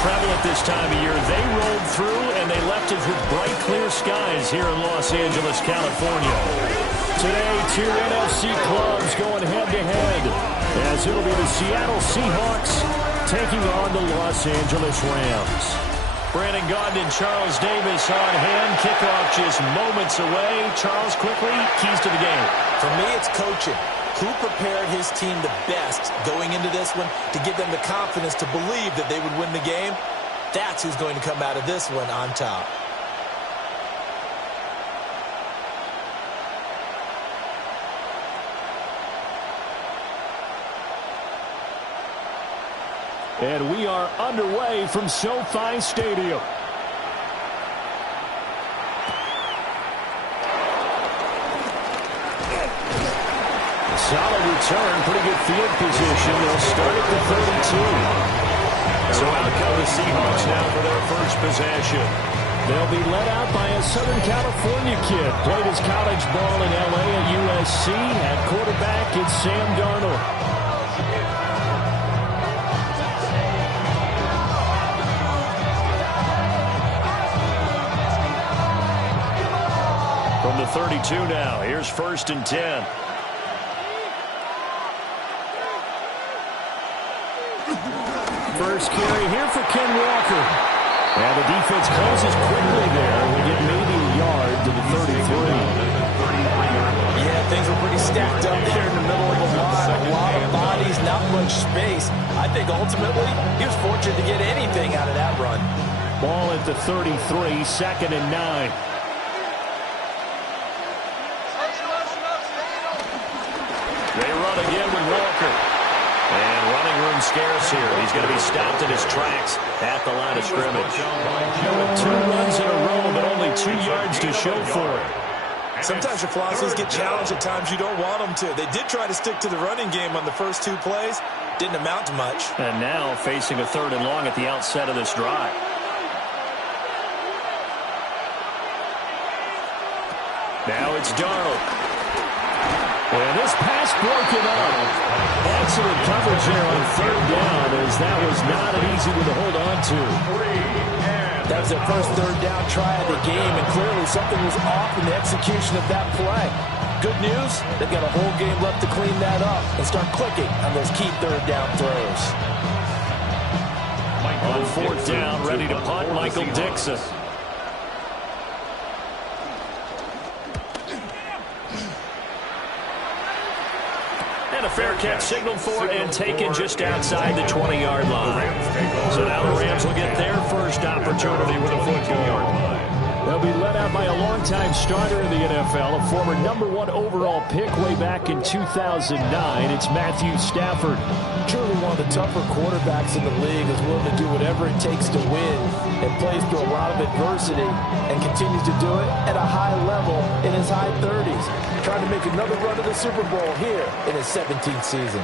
prevalent this time of year. They rolled through, and they left us with bright, clear skies here in Los Angeles, California. Today, two NFC clubs going head-to-head, as it'll be the Seattle Seahawks taking on the Los Angeles Rams. Brandon Gaudin and Charles Davis on hand. Kickoff just moments away. Charles, quickly, keys to the game. For me, it's coaching. Who prepared his team the best going into this one to give them the confidence to believe that they would win the game? That's who's going to come out of this one on top. And we are underway from SoFi Stadium. Solid return, pretty good field position. They'll start at the 32. So out come the Seahawks now for their first possession. They'll be led out by a Southern California kid. Played his college ball in L.A. at USC. At quarterback, it's Sam Darnold. From the 32 now, here's 1st and 10. First carry here for Ken Walker. And the defense closes quickly there. We get maybe a yard to the 33. Yeah, things were pretty stacked up there in the middle of the line. A lot of bodies, not much space. I think ultimately he was fortunate to get anything out of that run. Ball at the 33, 2nd and 9. They run again with Walker. And running room scarce here. He's going to be stopped in his tracks at the line of scrimmage. 2 runs in a row, but only 2 yards to show for it. Sometimes your philosophies get challenged at times you don't want them to. They did try to stick to the running game on the first 2 plays. Didn't amount to much. And now facing a 3rd and long at the outset of this drive. Now it's Darnold. And this pass broken up. Excellent coverage there on 3rd down, as that was not an easy one to hold on to. That was their first 3rd down try of the game, and clearly something was off in the execution of that play. Good news, they've got a whole game left to clean that up and start clicking on those key 3rd down throws. On 4th down, ready to punt, Michael Dixon. And a fair catch signaled for and taken just outside the 20-yard line. So now the Rams will get their first opportunity with a football. They'll be led out by a longtime starter in the NFL, a former #1 overall pick way back in 2009. It's Matthew Stafford. Truly one of the tougher quarterbacks in the league, is willing to do whatever it takes to win and plays through a lot of adversity and continues to do it at a high level in his high 30s. Trying to make another run to the Super Bowl here in his 17th season.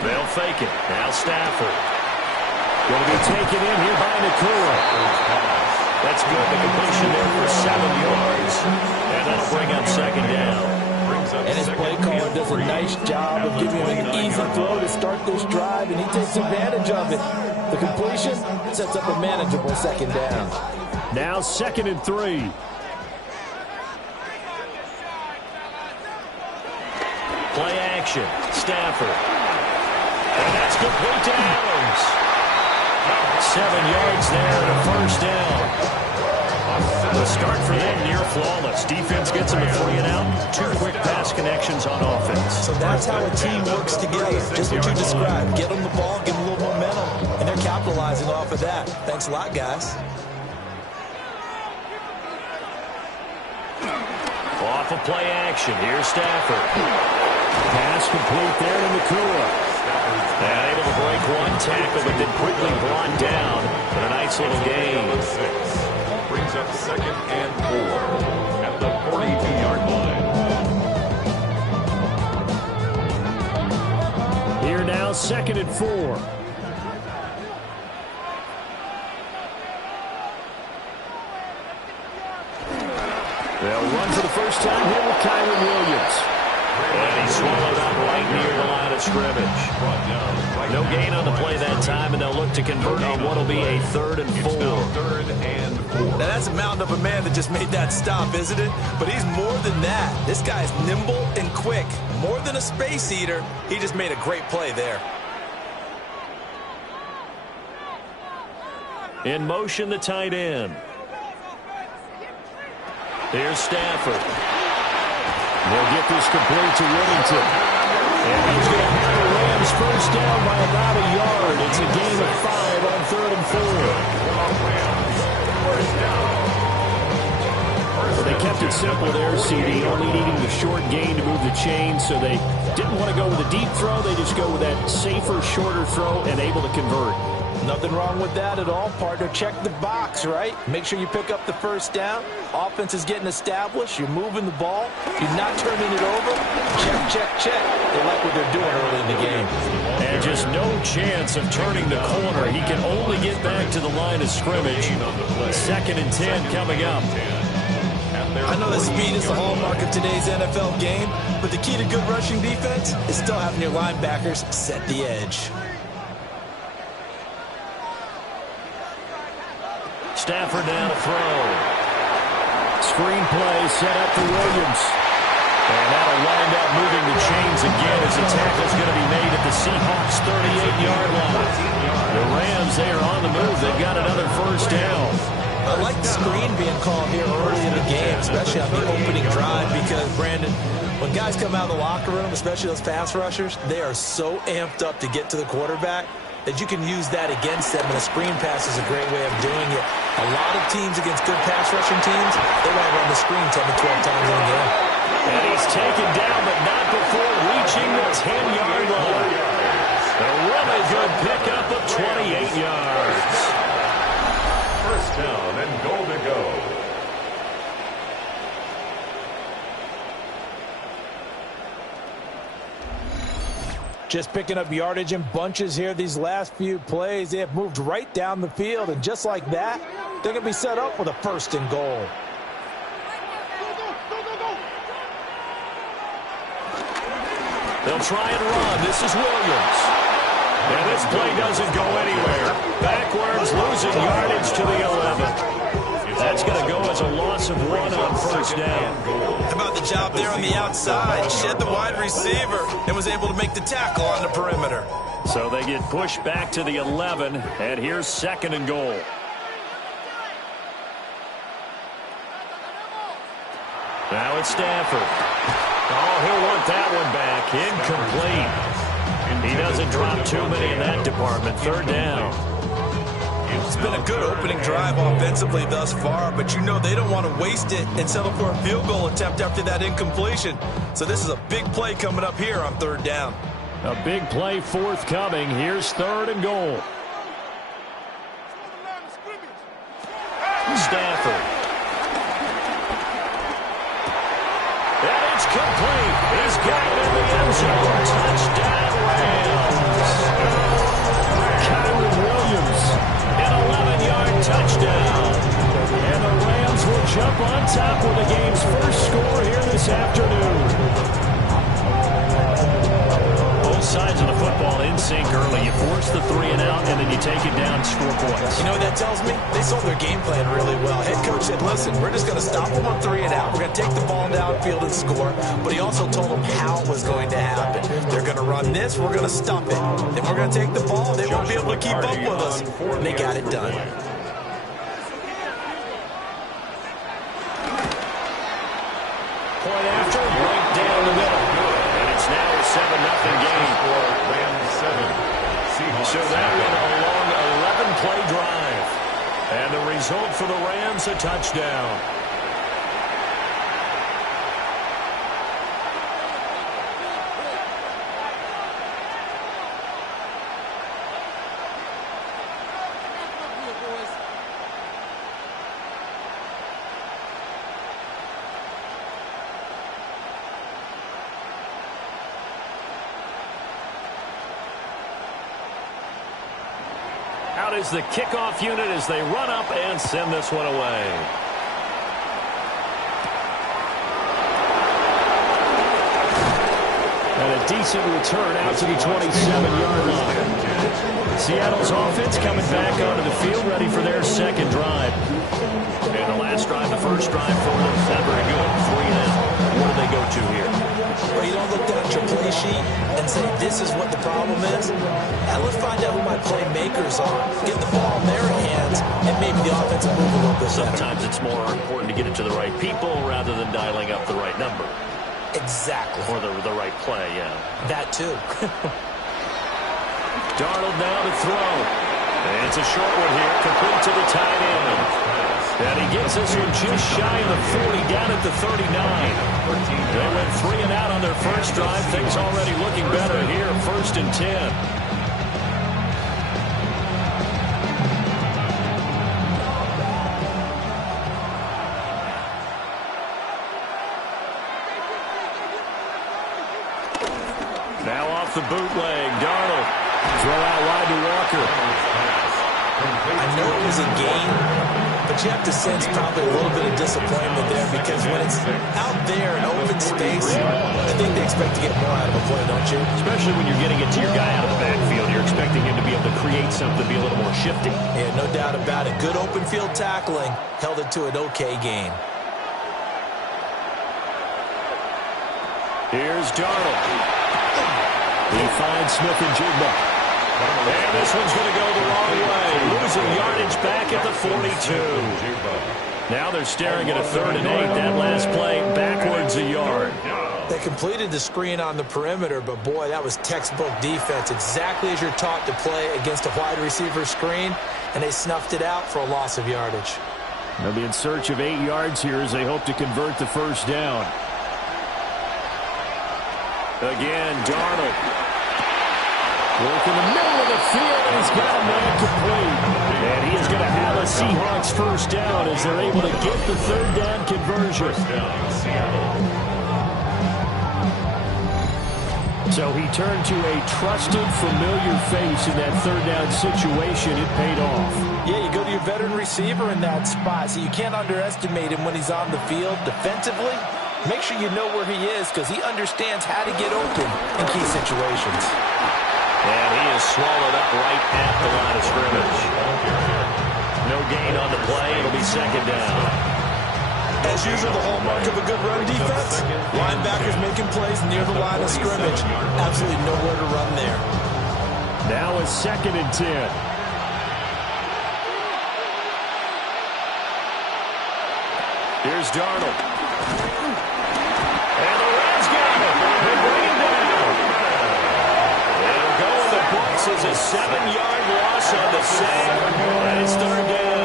They'll fake it. Now Stafford. Going to be taken in here by Nakua. That's good. The completion there for 7 yards. And that'll bring up 2nd down. And his play caller does a nice job of giving him an easy throw to start this drive, and he takes advantage of it. The completion sets up a manageable 2nd down. Now 2nd and 3. Play action. Stafford. And that's complete to Adams. 7 yards there and a 1st down. The start for them near flawless. Defense gets them to 3 and out. 2 quick pass connections on offense. So that's how a team works together. Just what you described. Get them the ball, give them a little momentum, and they're capitalizing off of that. Thanks a lot, guys. Off of play action. Here's Stafford. Pass complete there to Nakua. And able to break 1 tackle, but then quickly brought down. But a nice little gain. Brings up 2nd and 4 at the 42-yard line. Here now, 2nd and 4. They'll run for the first time here with Kyron Williams. And And he's swallowed up right near the line of scrimmage. No gain on the play that time, and they'll look to convert on what will be a 3rd and 4. Now, that's a mountain of a man that just made that stop, isn't it? But he's more than that. This guy's nimble and quick. More than a space eater. He just made a great play there. In motion, the tight end. Here's Stafford. They'll get this complete to Whittington. And he's going to have the Rams first down by about a yard. It's a gain of 5 on 3rd and 4. They kept it simple there, CD, only needing the short gain to move the chain, so they didn't want to go with a deep throw. They just go with that safer, shorter throw and able to convert. Nothing wrong with that at all, partner. Check the box, right? Make sure you pick up the first down. Offense is getting established. You're moving the ball. You're not turning it over. Check, check, check. They like what they're doing early in the game. And just no chance of turning the corner. He can only get back to the line of scrimmage. 2nd and 10 coming up. I know that speed is the hallmark of today's NFL game, but the key to good rushing defense is still having your linebackers set the edge. Stafford down to throw. Screen play set up for Williams. And that'll wind up moving the chains again as the tackle's going to be made at the Seahawks 38-yard line. The Rams, they are on the move. They've got another first down. I like the screen being called here early in the game, especially on the opening drive, because, Brandon, when guys come out of the locker room, especially those pass rushers, they are so amped up to get to the quarterback that you can use that against them, and a screen pass is a great way of doing it. A lot of teams against good pass rushing teams, they want to run the screen 10 to 12 times in a game. And he's taken down, but not before reaching the 10-yard line. A really good pickup of 28 yards. First down and goal to go. Just picking up yardage in bunches here these last few plays. They have moved right down the field, and just like that, they're going to be set up with a 1st and goal. They'll try and run. This is Williams. And this play doesn't go anywhere. Backwards, losing yardage to the 11. That's going to go as a loss of 1 on first down. How about the job there on the outside? Shed the wide receiver and was able to make the tackle on the perimeter. So they get pushed back to the 11, and here's 2nd and goal. Now it's Stafford. Oh, he'll want that one back. Incomplete. He doesn't drop too many in that department. 3rd down. It's been a good opening drive offensively thus far, but you know they don't want to waste it and settle for a field goal attempt after that incompletion. So this is a big play coming up here on 3rd down. A big play forthcoming. Here's 3rd and goal. Stafford. And it's complete. He's got it in the end zone. Touchdown, Rams. Kyron Williams, an 11-yard touchdown. And the Rams will jump on top with the game's first score here this afternoon. Both sides of the football in sync early. You force the 3 and out, and then you take it down to score points. You know what that tells me? They sold their game plan really well. Head coach said, listen, we're just going to stop them on 3 and out. We're going to take the ball downfield and score. But he also told them how it was going to happen. They're going to run this. We're going to stop it. Then we're going to take the ball. They won't be able to keep up with us. And they got it done. Point after, right down the middle. And it's now a 7-0 game. Rams 7. Seahawks. So that went a long 11-play drive. And the result for the Rams, a touchdown. Out is the kickoff unit as they run up and send this one away. And a decent return out to the 27-yard line. Seattle's offense coming back onto the field, ready for their second drive. And the last drive, the first drive for them, not very good. 3 and out. What do they go to here? Well, you don't look down at your play sheet and say, this is what the problem is. Now let's find out who my playmakers are. Get the ball in their hands, and maybe the offense will move a little bit better. Sometimes it's more important to get it to the right people rather than dialing up the right number. Exactly. Or the right play, yeah. That too. Darnold now to throw. And it's a short one here, complete to the tight end. And he gets this one just shy of the 40, down at the 39. They went 3 and out on their first drive. Things already looking better here, 1st and 10. Now off the bootleg, Darnold. Throw out wide to Walker. I know it was a game, but you have to sense probably a little bit of disappointment there because when it's out there in open space, I think they expect to get more out of a play, don't you? Especially when you're getting it to your guy out of the backfield. You're expecting him to be able to create something, be a little more shifty. Yeah, no doubt about it. Good open field tackling held it to an okay game. Here's Darnold. He finds Smith and Jigba. And this one's going to go the wrong way. Losing yardage back at the 42. Now they're staring at a 3rd and 8. That last play backwards a yard. They completed the screen on the perimeter, but boy, that was textbook defense. Exactly as you're taught to play against a wide receiver screen, and they snuffed it out for a loss of yardage. They'll be in search of 8 yards here as they hope to convert the first down. Again, Darnold. Work in the middle of the field, and he's got a man complete. And he is going to have a Seahawks first down as they're able to get the 3rd down conversion. So he turned to a trusted, familiar face in that 3rd down situation. It paid off. Yeah, you go to your veteran receiver in that spot, so you can't underestimate him when he's on the field defensively. Make sure you know where he is because he understands how to get open in key situations. And he is swallowed up right at the line of scrimmage. No gain on the play. It'll be 2nd down. As usual, the hallmark of a good run defense, linebackers making plays near the line of scrimmage. Absolutely nowhere to run there. Now it's 2nd and 10. Here's Darnold. And the Rams got him. They bring him down. It'll go in the books as a 7-yard loss on the save. And it's 3rd down.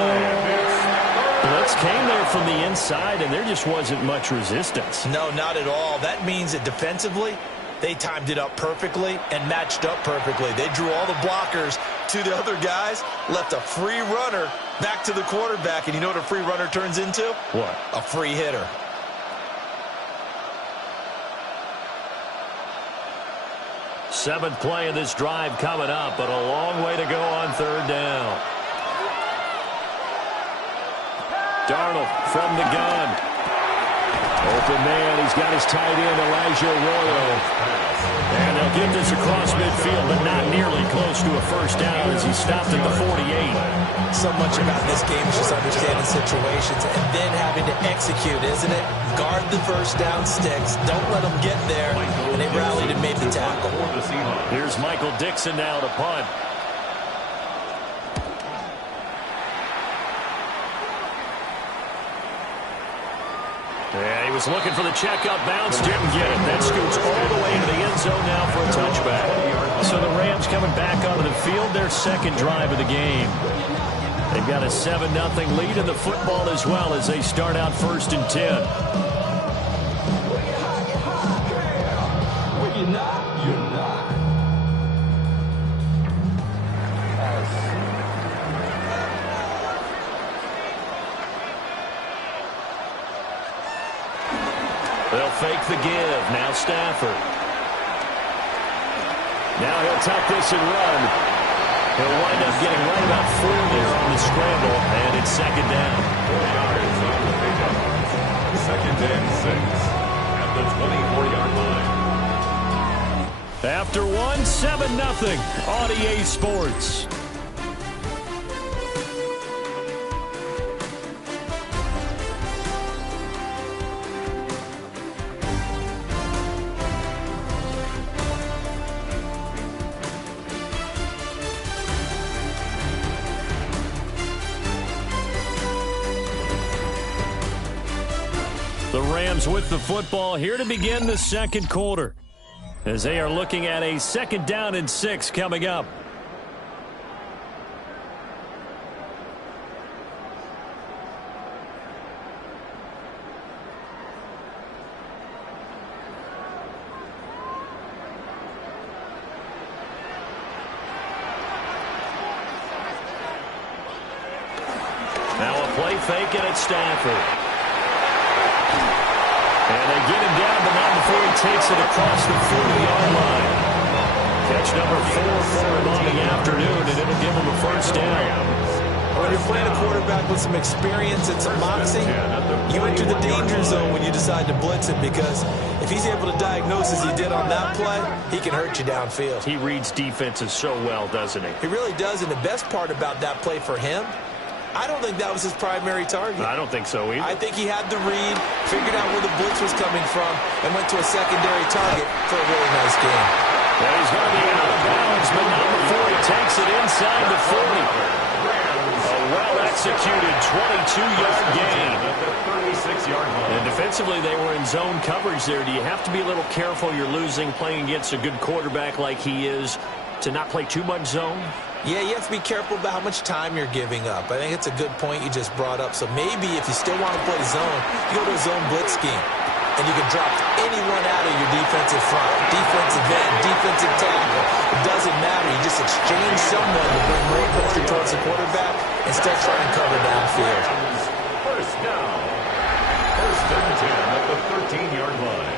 Blitz came there from the inside, and there just wasn't much resistance. No, not at all. That means that defensively, they timed it up perfectly and matched up perfectly. They drew all the blockers to the other guys, left a free runner back to the quarterback, and you know what a free runner turns into? What? A free hitter. Seventh play of this drive coming up, but a long way to go on 3rd down. Darnold from the gun. Open man, he's got his tight end, Elijah Arroyo. And they'll get this across midfield, but not nearly close to a first down as he stopped at the 48. So much about this game is just understanding situations and then having to execute, isn't it? Guard the first down sticks. Don't let them get there. And they rallied and made the tackle. Here's Michael Dixon now to punt. Yeah, he was looking for the checkup bounce, didn't get it. That scoots all the way into the end zone now for a touchback. So the Rams coming back onto the field, their 2nd drive of the game. They've got a 7-0 lead in the football as well as they start out 1st and 10. Well, you're not. You're not. They'll fake the give. Now Stafford. Now he'll tuck this and run. He'll wind up getting right about 4 there on the scramble, and it's 2nd down. 4 yards on the pickup. 2nd and 6 at the 24-yard line. After one, 7-0 on EA Sports. The Rams with the football here to begin the second quarter, as they are looking at a 2nd down and 6 coming up. Now a play fake, and it's Stafford. And they get him down, but not before he takes it across the 40-yard line. Catch number 4 for him on the afternoon, and it'll give him a first down. When you're playing a quarterback with some experience and some moxie, you enter the danger zone when you decide to blitz him, because if he's able to diagnose as he did on that play, he can hurt you downfield. He reads defenses so well, doesn't he? He really does, and the best part about that play for him, I don't think that was his primary target. I don't think so either. I think he had the read, figured out where the blitz was coming from, and went to a secondary target for a really nice game. Well, he's going to be out of bounds, but not before he takes it inside the 40. A well-executed 22-yard gain. And defensively, they were in zone coverage there. Do you have to be a little careful? You're losing, playing against a good quarterback like he is, to not play too much zone? Yeah, you have to be careful about how much time you're giving up. I think it's a good point you just brought up. So maybe if you still want to play zone, you go to a zone blitz scheme, and you can drop anyone out of your defensive front, defensive end, defensive tackle. It doesn't matter. You just exchange someone to bring more pressure towards the quarterback and still try and cover downfield. First down. First and 10 at the 13-yard line.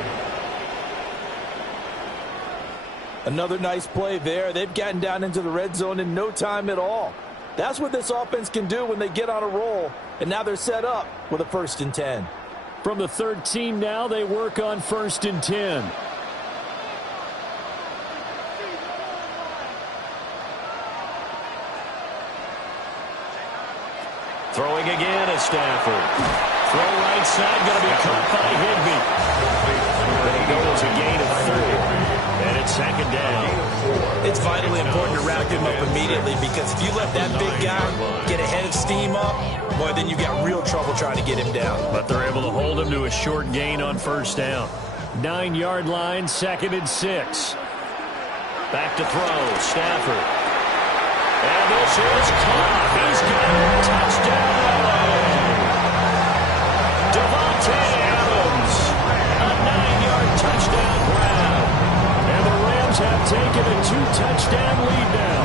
Another nice play there. They've gotten down into the red zone in no time at all. That's what this offense can do when they get on a roll. And now they're set up with a 1st and 10. From the 13 now, they work on 1st and 10. Throwing again is Stafford. Throw right side, going to be caught by Higbee. There goes a gain of 4. And it's 2nd down. It's vitally important to wrap him up immediately, because if you let that big guy get a head of steam up, boy, then you got real trouble trying to get him down. But they're able to hold him to a short gain on 1st down. 9-yard line, 2nd and 6. Back to throw, Stafford. And this is caught. He's got it. Touchdown. Devontae Adams. A 9-yard touchdown grab. And the Rams have taken a 2-touchdown lead now.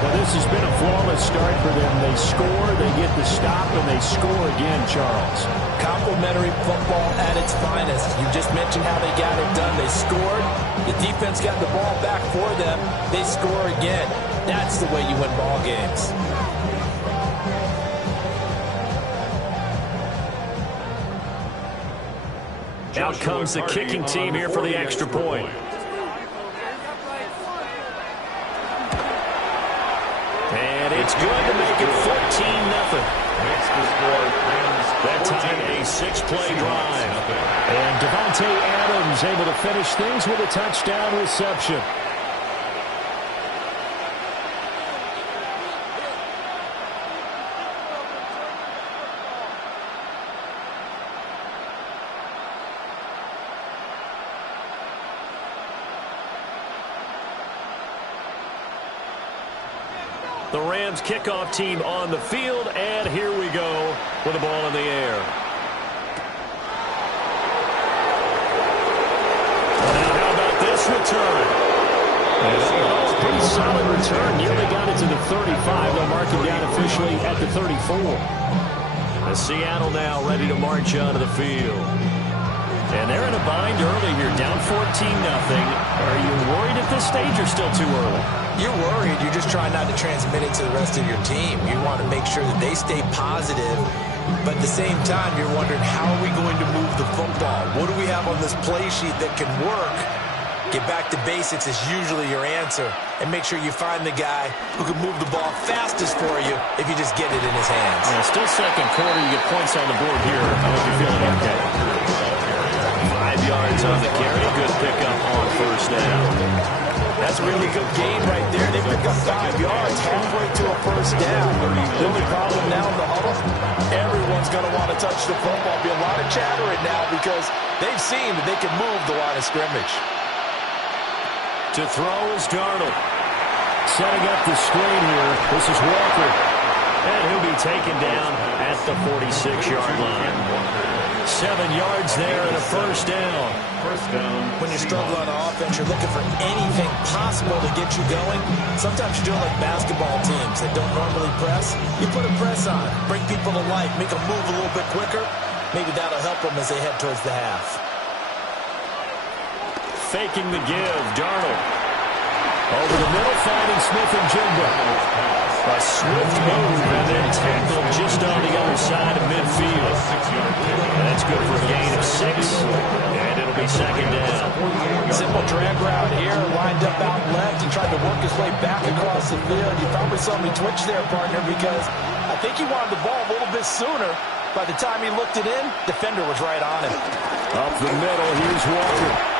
Well, this has been a flawless start for them. They score, they get the stop, and they score again, Charles. Complimentary football at its finest. You just mentioned how they got it done. They scored. The defense got the ball back for them. They score again. That's the way you win ball games. Out comes the kicking team here for the extra point. And it's good to make it 14-0. That time a 6-play drive. And Devontae Adams able to finish things with a touchdown reception. The Rams kickoff team on the field, and here we go with the ball in the air. Now how about this return? And pretty solid return. Nearly got it to the 35. They'll mark him down officially at the 34. And Seattle now ready to march onto the field. And they're in a bind early here, down 14-0. Are you worried at this stage or still too early? You're worried. You're just trying not to transmit it to the rest of your team. You want to make sure that they stay positive But at the same time, you're wondering, how are we going to move the football? What do we have on this play sheet that can work? Get back to basics is usually your answer. And make sure you find the guy who can move the ball fastest for you if you just get it in his hands. Yeah, still second quarter. You get points on the board here. I hope you're feeling okay. 5 yards on the carry. Good pickup on first down. That's a really good gain right there. They pick up 5 yards halfway to a first down. The only problem now in the huddle, everyone's going to want to touch the football. Be a lot of chatter right now because they've seen that they can move the line of scrimmage. To throw is Darnold. Setting up the screen here. This is Walker. And he'll be taken down at the 46-yard line. 7 yards there and a first down. When you struggle on offense, you're looking for anything possible to get you going. Sometimes you do it like basketball teams that don't normally press. You put a press on, bring people to life, make them move a little bit quicker. Maybe that'll help them as they head towards the half. Faking the give, Darnold. Over the middle, finding Smith and Jigba. A swift move and then tackled just on the other side of midfield. That's good for a gain of 6, and it'll be second down. Simple drag route here, lined up out left and tried to work his way back across the field. You probably saw me twitch there, partner, because I think he wanted the ball a little bit sooner. By the time he looked it in, defender was right on him. Up the middle, here's Walker.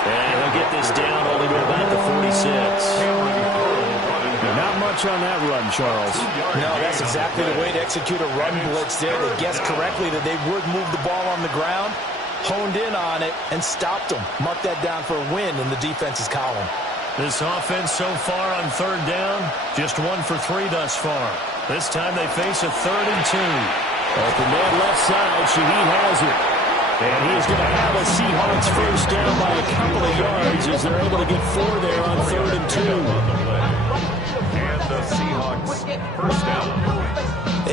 And he'll get this down only to about the 46. Not much on that run, Charles. No, that's exactly the way to execute a run blitz there. They guessed correctly that they would move the ball on the ground, honed in on it, and stopped them. Mark that down for a win in the defense's column. This offense so far on third down, just 1 for 3 thus far. This time they face a 3rd and 2. Open man left side, so he has it. And he's going to have a Seahawks first down by a couple of yards as they're able to get 4 there on 3rd and 2. And the Seahawks first down.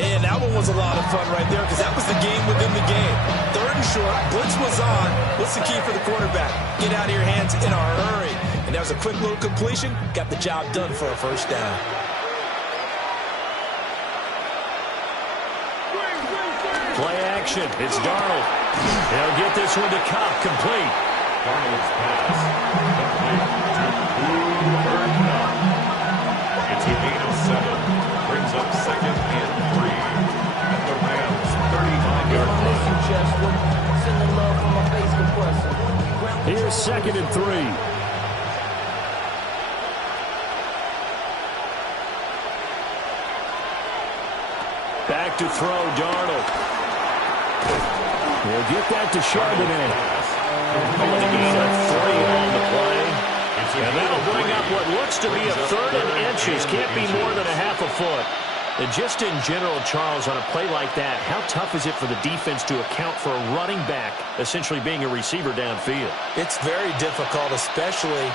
And that one was a lot of fun right there because that was the game within the game. 3rd and short, blitz was on. What's the key for the quarterback? Get out of your hands in a hurry. And that was a quick little completion. Got the job done for a first down. Play action. It's Darnold. He'll get this one to Cobb, complete. Darnold's pass. Third down. It's a gain of 7. Brings up 2nd and 3. At the Rams' 35-yard line. Here's 2nd and 3. Back to throw, Darnold. We'll get that to Charbonnet. Only a gain of 3 on the play. And that'll bring up what looks to be a 3rd and inches. Can't be more than a half a foot. And just in general, Charles, on a play like that, how tough is it for the defense to account for a running back essentially being a receiver downfield? It's very difficult, especially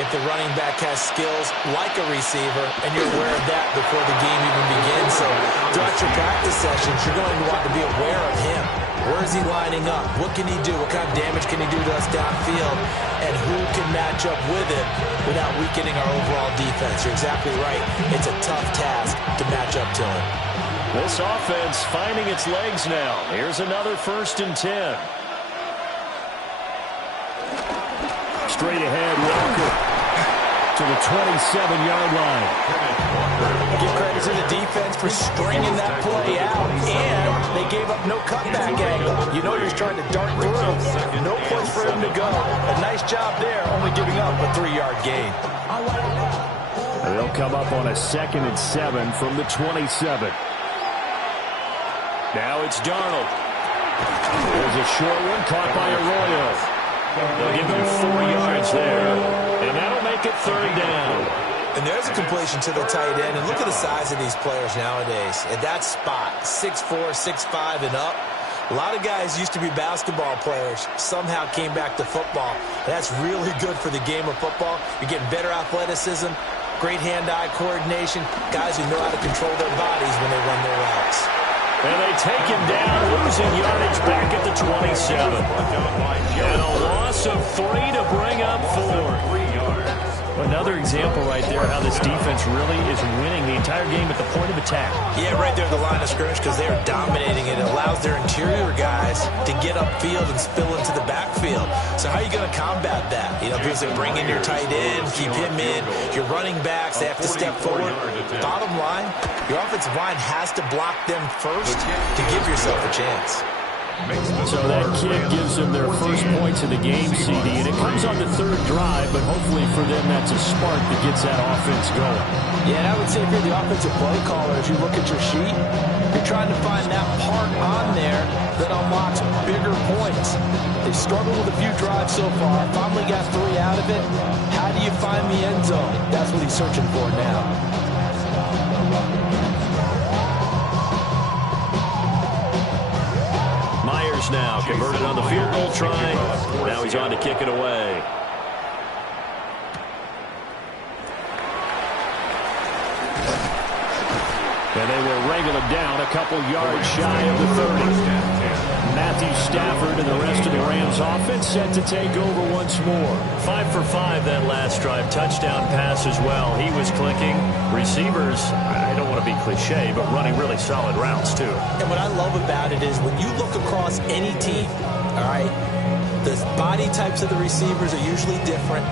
if the running back has skills like a receiver, and you're aware of that before the game even begins. So throughout your practice sessions, you're going to want to be aware of him. Where is he lining up? What can he do? What kind of damage can he do to us downfield? And who can match up with him without weakening our overall defense? You're exactly right. It's a tough task to match up to him. This offense finding its legs now. Here's another 1st and 10. Straight ahead, Walker to the 27-yard line. Give credit to the defense for stringing that play out, and they gave up no cutback angle. You know he's trying to dart through. No place for him to go. A nice job there, only giving up a 3-yard gain. They'll come up on a 2nd and 7 from the 27. Now it's Darnold. There's a short one caught by Arroyo. They'll give him 4 yards there, and that'll make it 3rd down. And there's a completion to the tight end. And look at the size of these players nowadays. At that spot, 6'4", 6'5", and up. A lot of guys used to be basketball players, somehow came back to football. That's really good for the game of football. You're getting better athleticism, great hand-eye coordination, guys who know how to control their bodies when they run their routes. And they take him down, losing yardage back at the 27. And a loss of 3 to bring up 4. 3 yards. Another example right there how this defense really is winning the entire game at the point of attack. Yeah, right there at the line of scrimmage because they are dominating it. It allows their interior guys to get upfield and spill into the backfield. So how are you going to combat that? You know, because they bring in your tight end, keep him in. Your running backs, they have to step forward. Bottom line, your offensive line has to block them first to give yourself a chance. So that kick gives them their first points of the game, CD, and it comes on the third drive, but hopefully for them that's a spark that gets that offense going. Yeah, and I would say if you're the offensive play caller, as you look at your sheet, you're trying to find that part on there that unlocks bigger points. They've struggled with a few drives so far, finally got 3 out of it. How do you find the end zone? That's what he's searching for now. Now converted on the field goal try. Now he's on to kick it away. And they will wrangle it down a couple yards shy of the 30. Matthew Stafford and the rest of the Rams offense set to take over once more. 5 for 5 that last drive. Touchdown pass as well. He was clicking. Receivers, I don't want to be cliche, but running really solid routes too. And what I love about it is when you look across any team, all right, the body types of the receivers are usually different.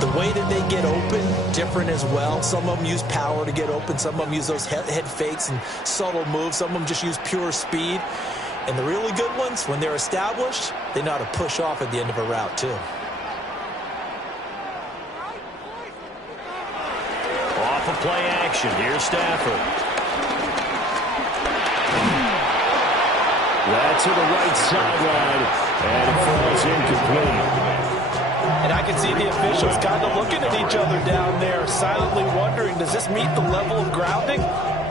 The way that they get open, different as well. Some of them use power to get open. Some of them use those head fakes and subtle moves. Some of them just use pure speed. And the really good ones, when they're established, they know how to push off at the end of a route, too. Off of play action. Here's Stafford. That's to the right sideline, and it falls incomplete. And I can see the officials kind of looking at each other down there, silently wondering, does this meet the level of grounding?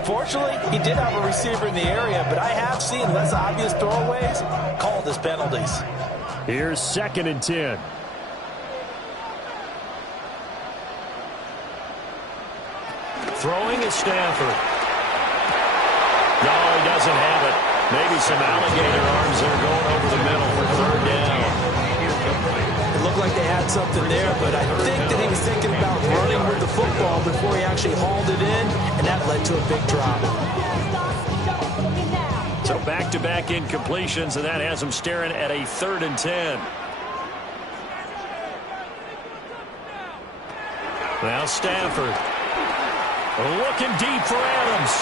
Fortunately, he did have a receiver in the area, but I have seen less obvious throwaways called as penalties. Here's 2nd and 10. Throwing is Stafford. No, he doesn't have it. Maybe some alligator arms there going over the middle for 3rd down. It looked like they had something there, but I think that he was thinking about running with the football before he actually hauled it in, and that led to a big drop. So back-to-back incompletions, and that has him staring at a 3rd and 10. Now Stafford. Looking deep for Adams.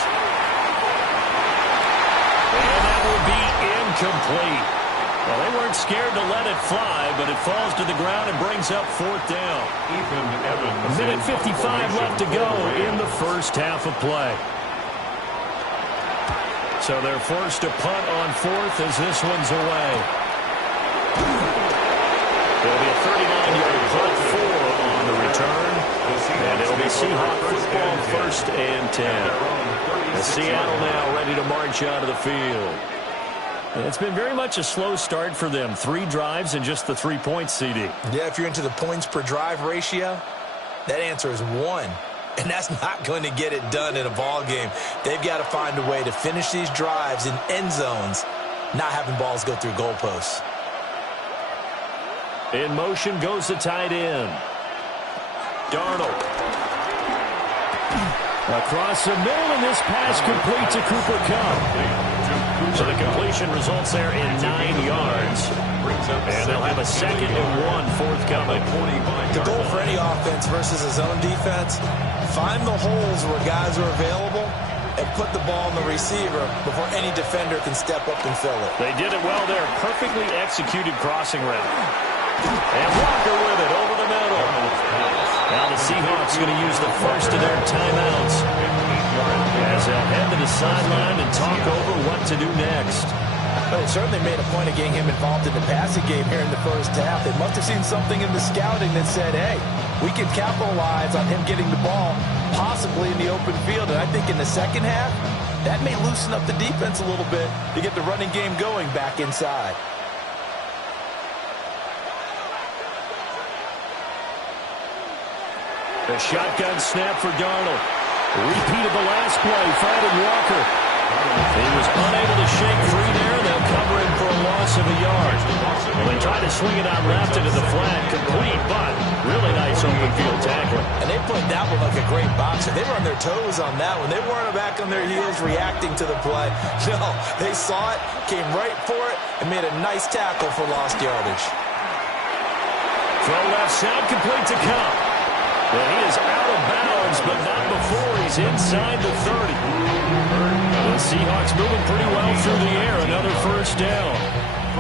And that will be incomplete. Well, they weren't scared to let it fly, but it falls to the ground and brings up 4th down. A minute 55 left to go in the first half of play. So they're forced to punt on 4th as this one's away. It'll be a 39-yard punt, 4 on the return. And it'll be Seahawks football 1st and 10. As Seattle now ready to march out of the field. It's been very much a slow start for them. 3 drives and just the 3 points, CD. Yeah, if you're into the points per drive ratio, that answer is 1. And that's not going to get it done in a ball game. They've got to find a way to finish these drives in end zones, not having balls go through goalposts. In motion goes the tight end. Darnold. Across the middle, and this pass complete to Cooper Kupp. So the completion results there in 9 yards. And they'll have a 2nd and 1 forthcoming. The goal for any offense versus a zone defense, find the holes where guys are available and put the ball in the receiver before any defender can step up and fill it. They did it well there. Perfectly executed crossing route. And Walker with it over the middle. Now the Seahawks going to use the first of their timeouts as they'll head to the sideline and talk over what to do next. But it certainly made a point of getting him involved in the passing game here in the first half. They must have seen something in the scouting that said, hey, we can capitalize on him getting the ball, possibly in the open field. And I think in the second half, that may loosen up the defense a little bit to get the running game going back inside. The shotgun snap for Darnold. Repeat of the last play, finding Walker. He was unable to shake free there. They'll cover him for a loss loss of a yard. Well, they tried to swing it out left into the flat, complete, but really nice open field tackling. And they played that one like a great boxer. They were on their toes on that one. They weren't back on their heels reacting to the play. No, they saw it, came right for it, and made a nice tackle for lost yardage. Throw left side, complete to Cup. And he is out of bounds, but not before he's inside the 30. The Seahawks moving pretty well through the air. Another first down.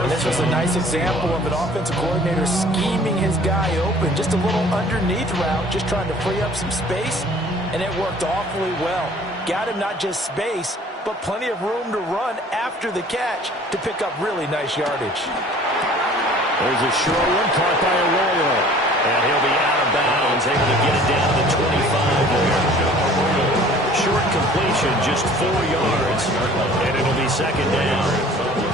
And this was a nice example of an offensive coordinator scheming his guy open. Just a little underneath route, just trying to free up some space, and it worked awfully well. Got him not just space, but plenty of room to run after the catch to pick up really nice yardage. There's a short one caught by Arroyo. And he'll be out of bounds, able to get it down to the 25 there. Short completion, just 4 yards, and it'll be second down.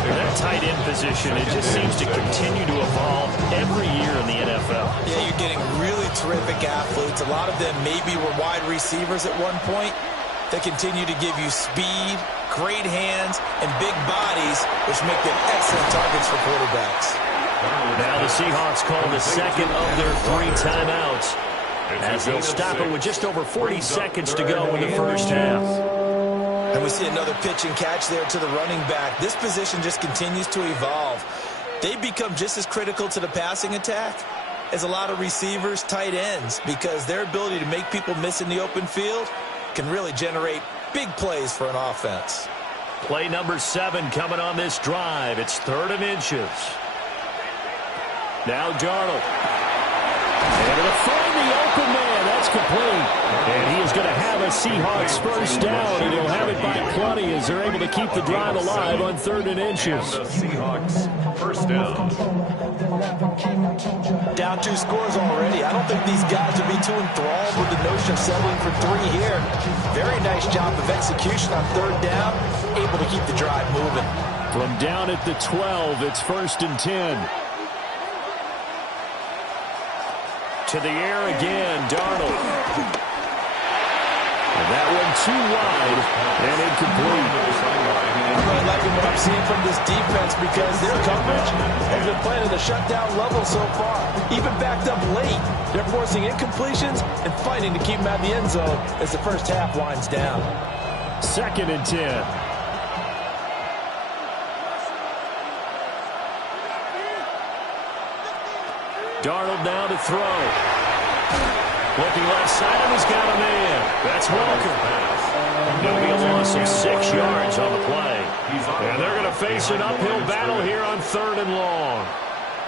That tight end position, it just seems to continue to evolve every year in the NFL. Yeah, you're getting really terrific athletes. A lot of them maybe were wide receivers at one point. They continue to give you speed, great hands, and big bodies, which make them excellent targets for quarterbacks. Now the Seahawks call the second of their 3 timeouts, as they'll stop it with just over 40 seconds to go in the first half. And we see another pitch and catch there to the running back. This position just continues to evolve. They become just as critical to the passing attack as a lot of receivers, tight ends, because their ability to make people miss in the open field can really generate big plays for an offense. Play number 7 coming on this drive. It's 3rd and inches. Now Darnold. And it'll find the open man. That's complete. And he is going to have a Seahawks first down, and he'll have it by plenty as they're able to keep the drive alive on 3rd and inches. The Seahawks first down. Down 2 scores already. I don't think these guys would be too enthralled with the notion of settling for 3 here. Very nice job of execution on 3rd down, able to keep the drive moving. From down at the 12, it's 1st and 10. To the air again, Darnold. And that one too wide and incomplete. I'm really liking what I'm seeing from this defense because their coverage has been playing at a shutdown level so far. Even backed up late, they're forcing incompletions and fighting to keep them out of the end zone as the first half winds down. 2nd and 10. Darnold now to throw. Looking left side, and he's got a man. That's Walker. There'll be a loss of 6 yards on the play. And they're going to face an uphill battle here on 3rd and long.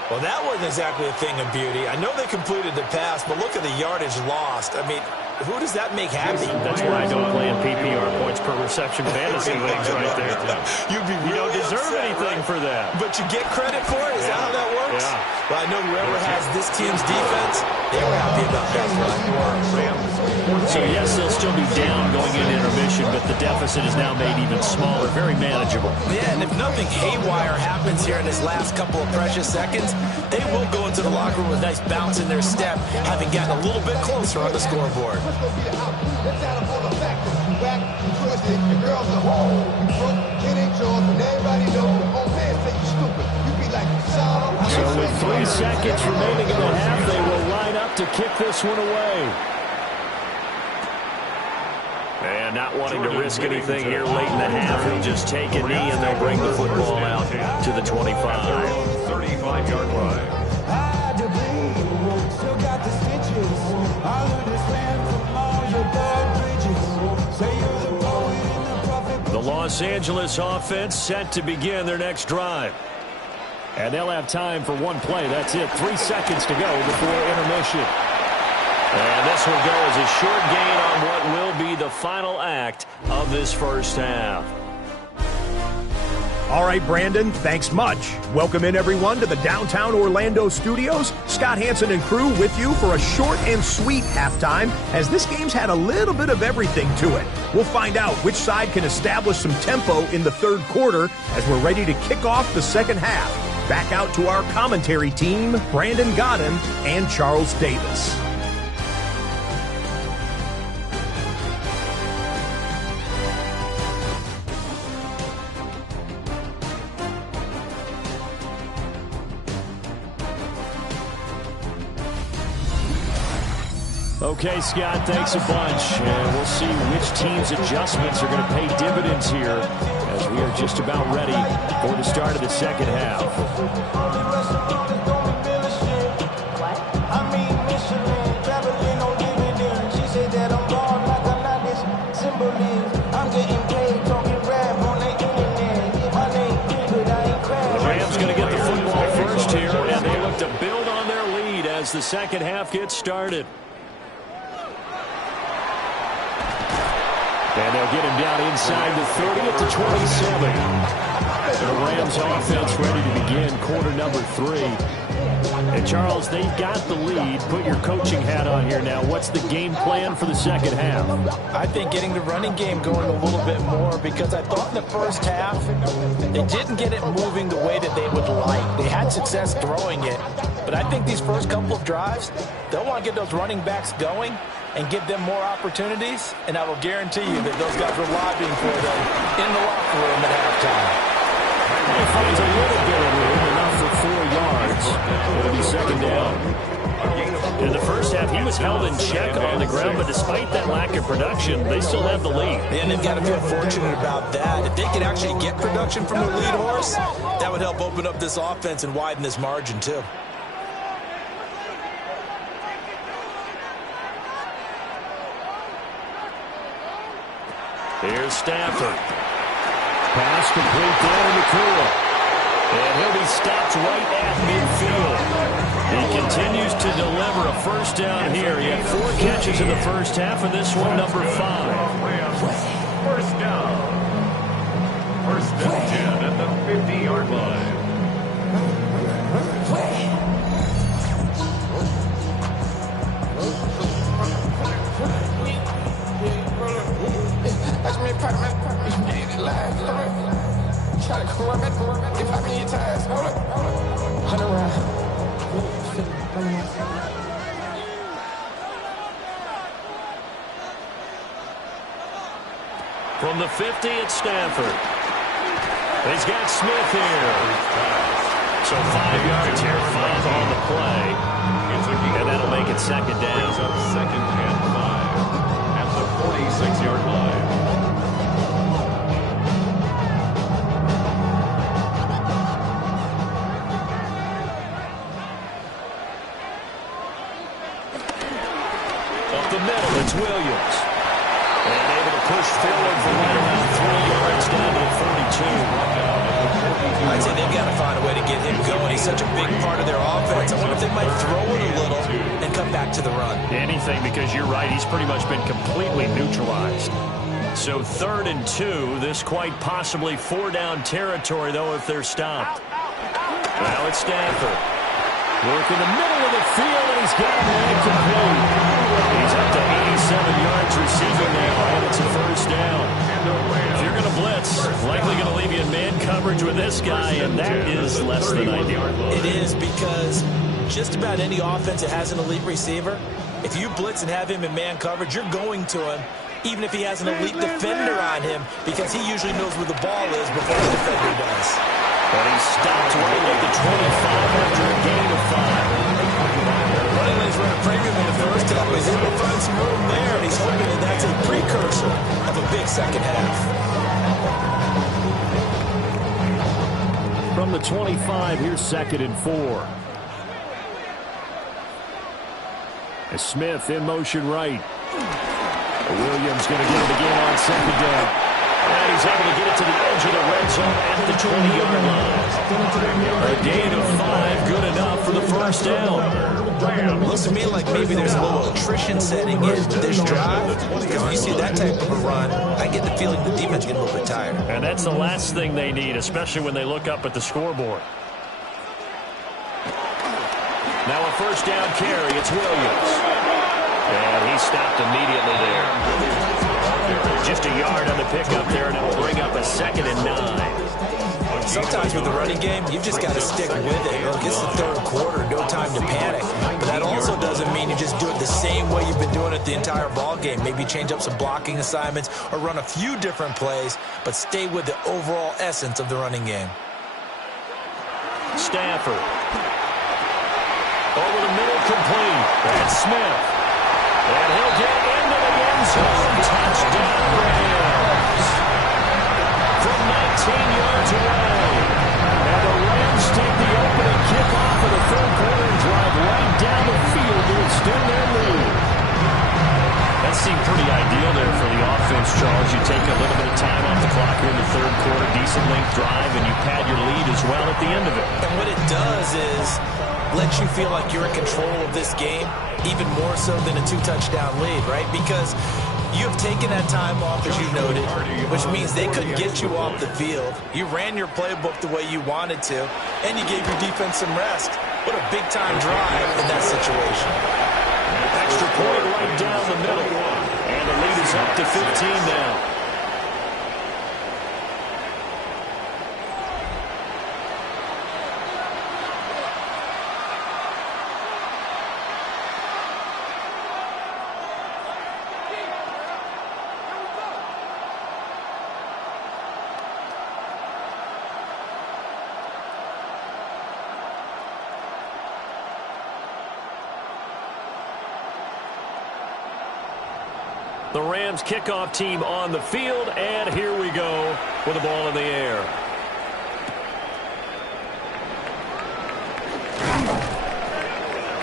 Well, that wasn't exactly a thing of beauty. I know they completed the pass, but look at the yardage lost. I mean, who does that make happy? That's why I don't play in PPR points per reception fantasy leagues right there. You'd be really you don't deserve upset, anything right? for that. But you get credit for it? Is that how that works? Yeah. Well, I know whoever has this team's defense, they were happy about that play. So, yes, they'll still be down going into intermission, but the deficit is now made even smaller, very manageable. Yeah, and if nothing haywire happens here in this last couple of precious seconds, they will go into the locker room with a nice bounce in their step, having gotten a little bit closer on the scoreboard. So with 3 seconds remaining in the half, they will line up to kick this one away. And not wanting to risk anything here late in the half, he'll just take a knee and they'll bring the football out to the 25. 35-yard line. The Los Angeles offense set to begin their next drive. And they'll have time for 1 play. That's it. 3 seconds to go before intermission. And this will go as a short gain on what will be the final act of this first half. All right, Brandon, thanks much. Welcome in, everyone, to the downtown Orlando studios. Scott Hansen and crew with you for a short and sweet halftime, as this game's had a little bit of everything to it. We'll find out which side can establish some tempo in the 3rd quarter as we're ready to kick off the 2nd half. Back out to our commentary team, Brandon Godden and Charles Davis. Okay, Scott, thanks a bunch. And we'll see which team's adjustments are going to pay dividends here as we are just about ready for the start of the second half. As the second half gets started. And they'll get him down inside the 30 at the 27. The Rams offense ready to begin quarter number 3. And Charles, they've got the lead. Put your coaching hat on here now. What's the game plan for the second half? I think getting the running game going a little bit more, because I thought in the first half they didn't get it moving the way that they would like. They had success throwing it, but I think these first couple of drives, they'll want to get those running backs going and give them more opportunities, and I will guarantee you that those guys were lobbying for them in the locker room at halftime. He finds a little bit of room, enough for 4 yards. It'll be second down. In the first half, he was held in check on the ground, but despite that lack of production, they still have the lead. And they've got to feel fortunate about that. If they could actually get production from the lead horse, that would help open up this offense and widen this margin, too. Here's Stafford. Pass complete down to McCool. And he'll be stopped right at midfield. He continues to deliver a first down here. He had 4 catches in the first half, and this one number 5. First down. First and 10 at the 50-yard line. Try to come up if I mean your ties. Hunt around. From the 50, it's Stafford. He's got Smith here. So 5 yards here, 5 on the play. And that'll make it second down. Second and 5 at the 46-yard line. Up the middle, it's Williams. And able to push forward for right around 3 yards down to the 42. I'd say they've got to find a way to get him going. He's such a big part of their offense. I wonder if they might throw it a little and come back to the run. Anything, because you're right, he's pretty much been completely neutralized. So 3rd and 2, this quite possibly 4-down territory, though, if they're stopped. Now it's Stafford. Work in the middle of the field, and he's got it complete. He's up to 87 yards receiving now, and it's a first down. If you're going to blitz, likely going to leave you in man coverage with this guy, and that is less than ideal. It is, because just about any offense that has an elite receiver, if you blitz and have him in man coverage, you're going to him, even if he has an elite defender on him, because he usually knows where the ball is before the defender does. But he's stopped right at the 25 after a gain of 5. Running lanes ran a premium in the first half, but he's able to find some room there, and he's hoping that that's a precursor of a big second half. From the 25, here's 2nd and 4. As Smith in motion right. Williams going to get it again on 2nd down. And he's able to get it to the edge of the red zone at the 20-yard line. A gain of 5, good enough for the first down. Looks to me like maybe there's a little attrition setting in this drive, because when you see that type of a run, I get the feeling the defense is getting a little bit tired. And that's the last thing they need, especially when they look up at the scoreboard. Now a first down carry, it's Williams. And he stopped immediately there. Just a yard on the pickup there, and it'll bring up a 2nd and 9. Sometimes with the running game, you've just got to stick with it. Look, it's the 3rd quarter, no time to panic. But that also doesn't mean you just do it the same way you've been doing it the entire ball game. Maybe change up some blocking assignments or run a few different plays, but stay with the overall essence of the running game. Stafford. Over the middle, complete. That's Smith. And he'll get into the end zone. Touchdown, Rams. From 19 yards away. And the Rams take the opening kickoff of the third quarter and drive right down the field to extend their lead. That seemed pretty ideal there for the offense, Charles. You take a little bit of time off the clock here in the third quarter, decent length drive, and you pad your lead as well at the end of it. And what it does is let you feel like you're in control of this game, even more so than a 2-touchdown lead, right? Because you have taken that time off, as you noted, which means they couldn't get you off the field. You ran your playbook the way you wanted to, and you gave your defense some rest. What a big-time drive in that situation. Extra point right down the middle. And the lead is up to 15 now. The Rams kickoff team on the field, and here we go with the ball in the air.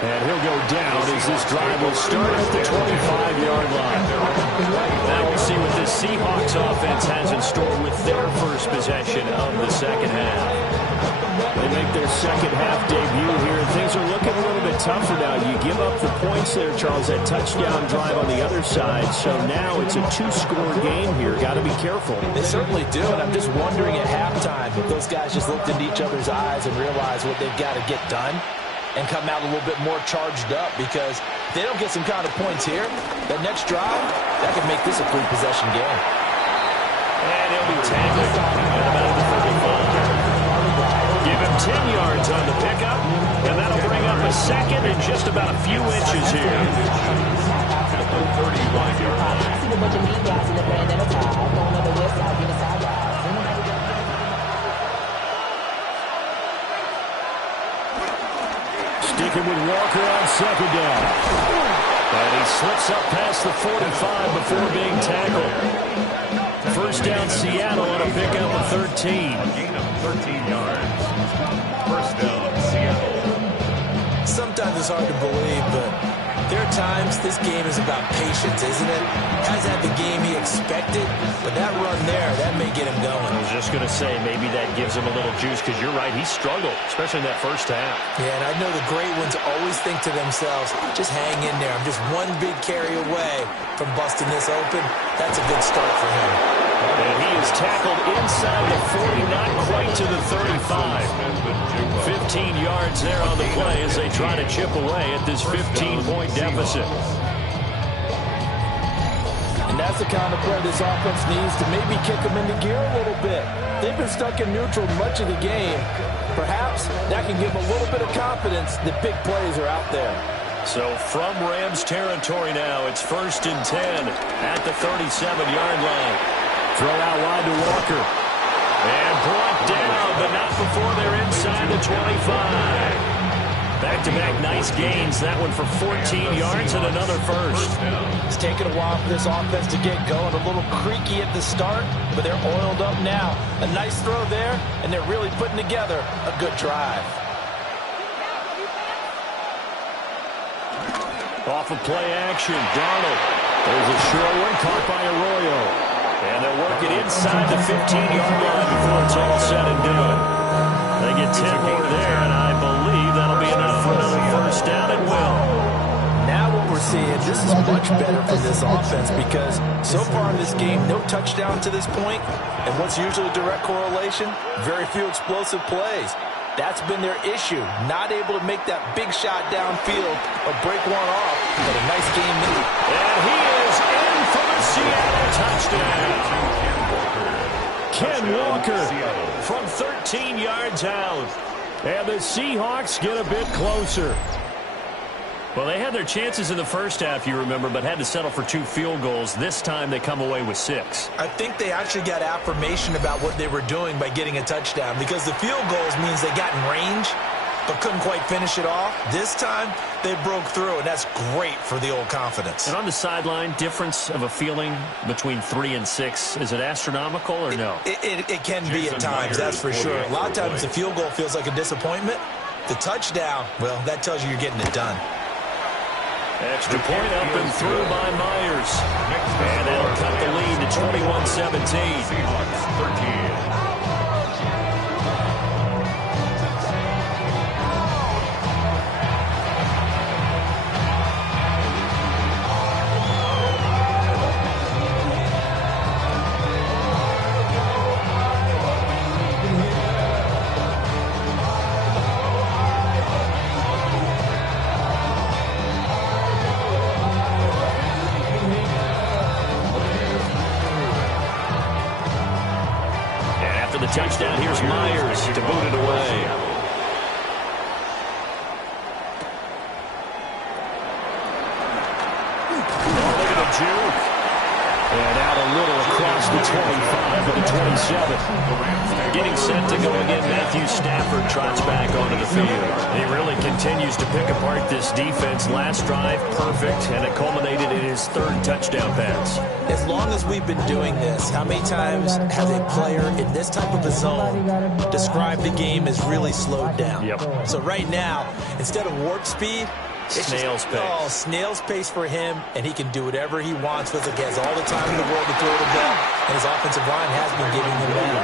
And he'll go down as this drive will start at the 25-yard line. Now we'll see what this Seahawks offense has in store with their first possession of the second half. They make their second half debut here, and things are looking a little bit tougher now. You give up the points there, Charles, that touchdown drive on the other side. So now it's a 2-score game here. Got to be careful. They certainly do, and I'm just wondering at halftime if those guys just looked into each other's eyes and realized what they've got to get done and come out a little bit more charged up, because if they don't get some kind of points here, that next drive, that could make this a 3-possession game. And he'll be tackled at about the 35. Give him 10 yards on the pickup, and that'll bring up a second and just about a few inches here. At the 35-yard line. Sticking with Walker on second down. And he slips up past the 45 before being tackled. First down, Seattle on a pickup of 13. A gain of 13 yards. First down, Seattle. Sometimes it's hard to believe, but there are times this game is about patience, isn't it? Hasn't had the game he expected, but that run there, that may get him going. I was just going to say, maybe that gives him a little juice, because you're right, he struggled, especially in that first half. Yeah, and I know the great ones always think to themselves, just hang in there. I'm just one big carry away from busting this open. That's a good start for him. And he is tackled inside the 40, not quite to the 35. 15 yards there on the play as they try to chip away at this 15-point deficit. And that's the kind of play this offense needs to maybe kick them into gear a little bit. They've been stuck in neutral much of the game. Perhaps that can give them a little bit of confidence that big plays are out there. So from Rams territory now, it's 1st and 10 at the 37-yard line. Throw out wide to Walker. And brought down, but not before they're inside the 25. Back-to-back nice gains. That one for 14 yards and another first. It's taken a while for this offense to get going. A little creaky at the start, but they're oiled up now. A nice throw there, and they're really putting together a good drive. Off of play action, Darnold. There's a short one caught by Arroyo. And they'll work it inside the 15-yard line before it's all said and done. They get 10 more there, and I believe that'll be enough for another first down and will. Now what we're seeing, this is much better for this offense, because so far in this game, no touchdown to this point, and what's usually a direct correlation? Very few explosive plays. That's been their issue, not able to make that big shot downfield or break one off, but a nice game made. And he is in for the Seattle touchdown. Ken Walker from 13 yards out. And the Seahawks get a bit closer. Well, they had their chances in the first half, you remember, but had to settle for 2 field goals. This time they come away with 6. I think they actually got affirmation about what they were doing by getting a touchdown, because the field goals means they got in range, but couldn't quite finish it off. This time, they broke through, and that's great for the old confidence. And on the sideline, difference of a feeling between 3 and 6, is it astronomical or no? It can be at times, that's for sure. A lot of times the field goal feels like a disappointment. The touchdown, well, that tells you you're getting it done. Extra point up and through by Myers. And that'll cut the lead to 21-17. Seahawks 13. Touchdown, here's Myers to boot it away. Oh, look at the juke. And out a little across the 25 to the 27. Getting set to go again, Matthew Stafford trots back onto the field. He really continues to pick apart this defense. Last drive, perfect, and it culminated in his 3rd touchdown pass. As long as we've been doing this, how many times has a player in this type of a zone described the game as really slowed down? Yep. So right now, instead of warp speed, it's snail's pace. Oh, snail's pace for him, and he can do whatever he wants. Feels like he has all the time in the world to throw the ball, and his offensive line has been giving him that.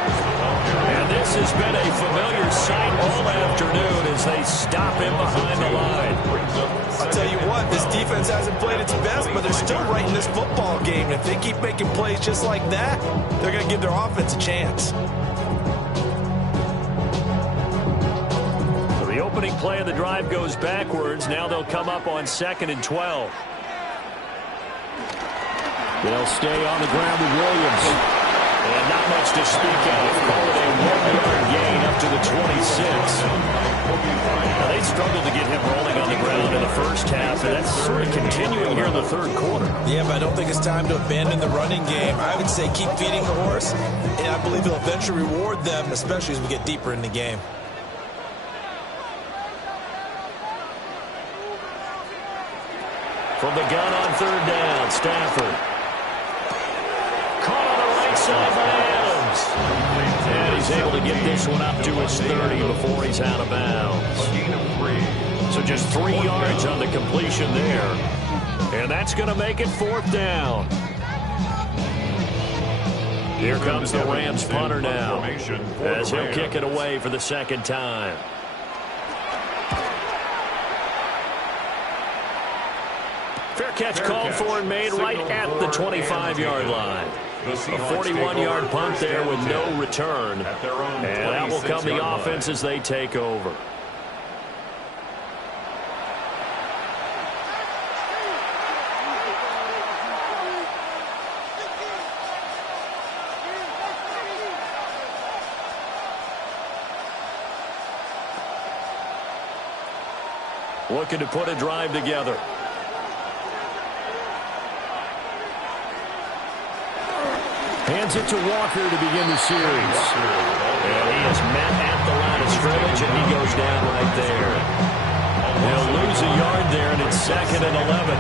And this has been a familiar sight all afternoon as they stop him behind the line. I'll tell you what, this defense hasn't played its best, but they're still right in this football game. And if they keep making plays just like that, they're going to give their offense a chance. So the opening play of the drive goes backwards. Now they'll come up on 2nd and 12. They'll stay on the ground with Williams. And not much to speak of. Call it a 1-yard gain up to the 26. Now, they struggled to get him rolling on the ground in the first half, and that's sort of continuing here in the 3rd quarter. Yeah, but I don't think it's time to abandon the running game. I would say keep feeding the horse, and I believe he'll eventually reward them, especially as we get deeper in the game. From the gun on 3rd down, Stafford. Caught on the right side by Adams. And he's able to get this one up to his 30 before he's out of bounds. So just 3 yards on the completion there. And that's going to make it 4th down. Here comes the Rams punter now, as he'll kick it away for the 2nd time. Fair catch called for and made right at the 25-yard line. A 41-yard punt there with no return. And that will come the offense as they take over. Looking to put a drive together. Hands it to Walker to begin the series. And he is met at the line of scrimmage, and he goes down right there. He'll lose a yard there, and it's 2nd and 11.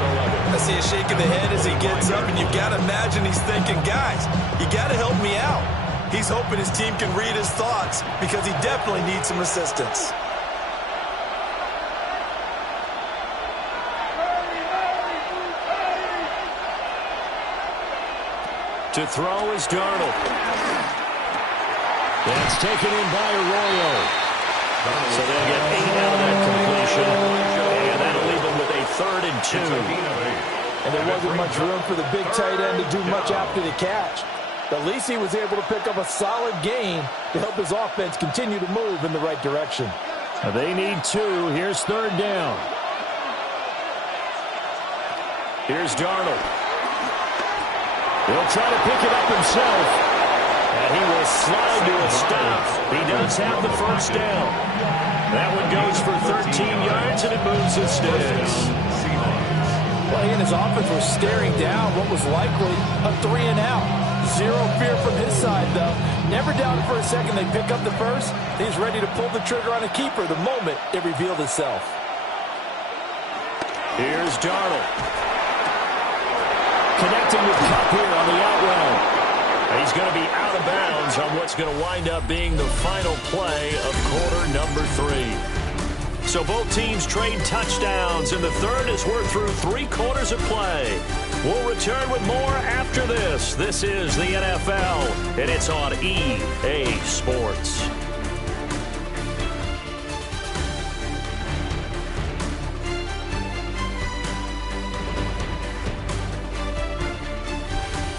I see a shake of the head as he gets up, and you've got to imagine he's thinking, guys, you got to help me out. He's hoping his team can read his thoughts because he definitely needs some assistance. To throw is Darnold. That's taken in by Arroyo. So they'll get 8 out of that completion. And that'll leave them with a 3rd and 2. And there wasn't much room for the big tight end to do much after the catch. At least he was able to pick up a solid gain to help his offense continue to move in the right direction. They need 2. Here's 3rd down. Here's Darnold. He'll try to pick it up himself. And he will slide to a stop. He does have the 1st down. That one goes for 13 yards, and it moves the sticks. Well, he and his offense were staring down what was likely a 3-and-out. Zero fear from his side, though. Never doubted for a second they pick up the first. He's ready to pull the trigger on a keeper the moment it revealed itself. Here's Darnold. Connecting with Cup here on the out route. He's going to be out of bounds on what's going to wind up being the final play of quarter number 3. So both teams trade touchdowns in the third as we're through 3 quarters of play. We'll return with more after this. This is the NFL, and it's on EA Sports.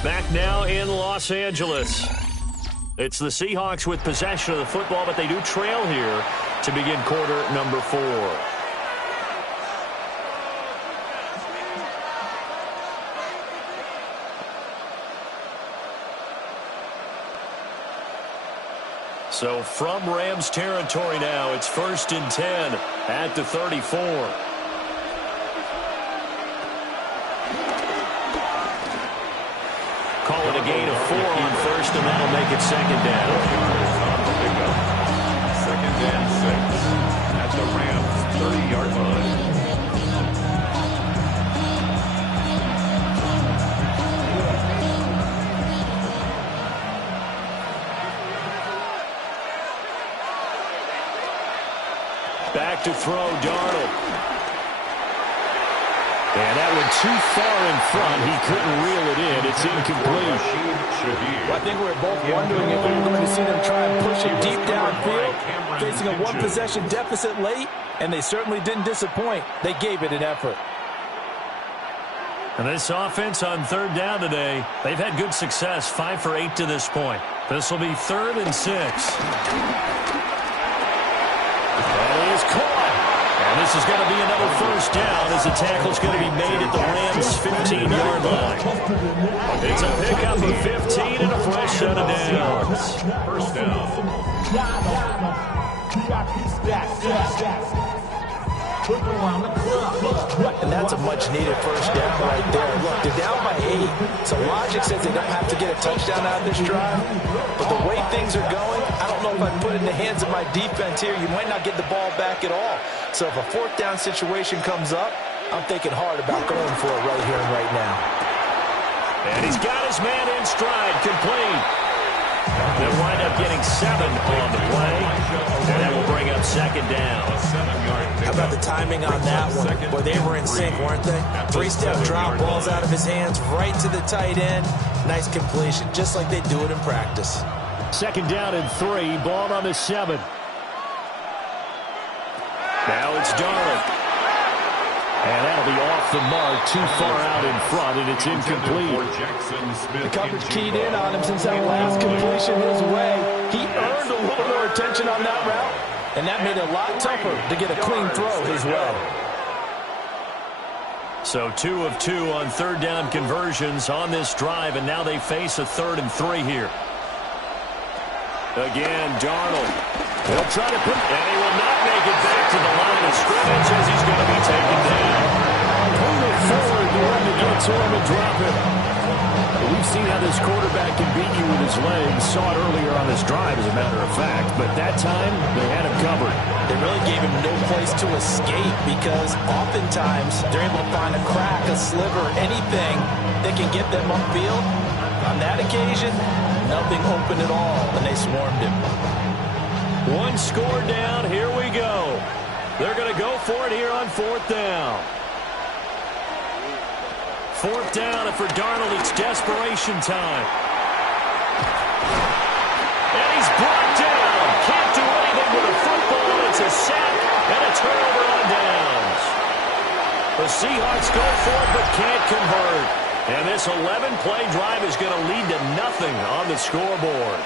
Back now in Los Angeles. It's the Seahawks with possession of the football, but they do trail here to begin quarter number 4. So from Rams territory now, it's 1st and 10 at the 34. Call it a gain of 4 on first, and that'll make it 2nd down. 2nd and 6 at the Rams' 30-yard line. Back to throw, Darnold. And that one too far in front. He couldn't reel it in. It's incomplete. Well, I think we were both wondering if we were going to see them try and push it deep downfield, facing a one-possession deficit late, and they certainly didn't disappoint. They gave it an effort. And this offense on 3rd down today, they've had good success, 5 for 8 to this point. This will be 3rd and 6. And he is caught. And this is going to be another 1st down as the tackle's going to be made at the Rams' 15-yard line. It's a pickup of 15 and a fresh set of downs. 1st down. And that's a much-needed 1st down right there. Look, they're down by 8, so logic says they don't have to get a touchdown out of this drive. But the way things are going, I don't know if I'd put it in the hands of my defense here. You might not get the ball back at all. So if a 4th down situation comes up, I'm thinking hard about going for it right here and right now. And he's got his man in stride, complete. They'll wind up getting 7 on the play, and that will bring up 2nd down. How about the timing on that one? Boy, they were in sync, weren't they? 3-step drop, balls out of his hands, right to the tight end. Nice completion, just like they do it in practice. 2nd down and 3, ball on the 7. Now it's Darnold. And that'll be off the mark, too far out in front, and it's incomplete. The coverage keyed in on him since that last completion his way. He earned a little more attention on that route, and that made it a lot tougher to get a clean throw his way. So 2 of 2 on 3rd down conversions on this drive, and now they face a 3rd and 3 here. Again, Darnold. He'll try to put, and he will not make it back to the line of scrimmage as he's going to be taken down. Pull it forward, the one to get to him and drop it. We've seen how this quarterback can beat you with his legs. Saw it earlier on this drive, as a matter of fact. But that time, they had him covered. They really gave him no place to escape because oftentimes they're able to find a crack, a sliver, anything that can get them upfield. On that occasion, nothing open at all, and they swarmed him. 1 score down. Here we go. They're going to go for it here on 4th down. 4th down, and for Darnold, it's desperation time. And he's brought down. Can't do anything with a football. It's a sack and a turnover on downs. The Seahawks go for it, but can't convert. And this 11-play drive is going to lead to nothing on the scoreboard.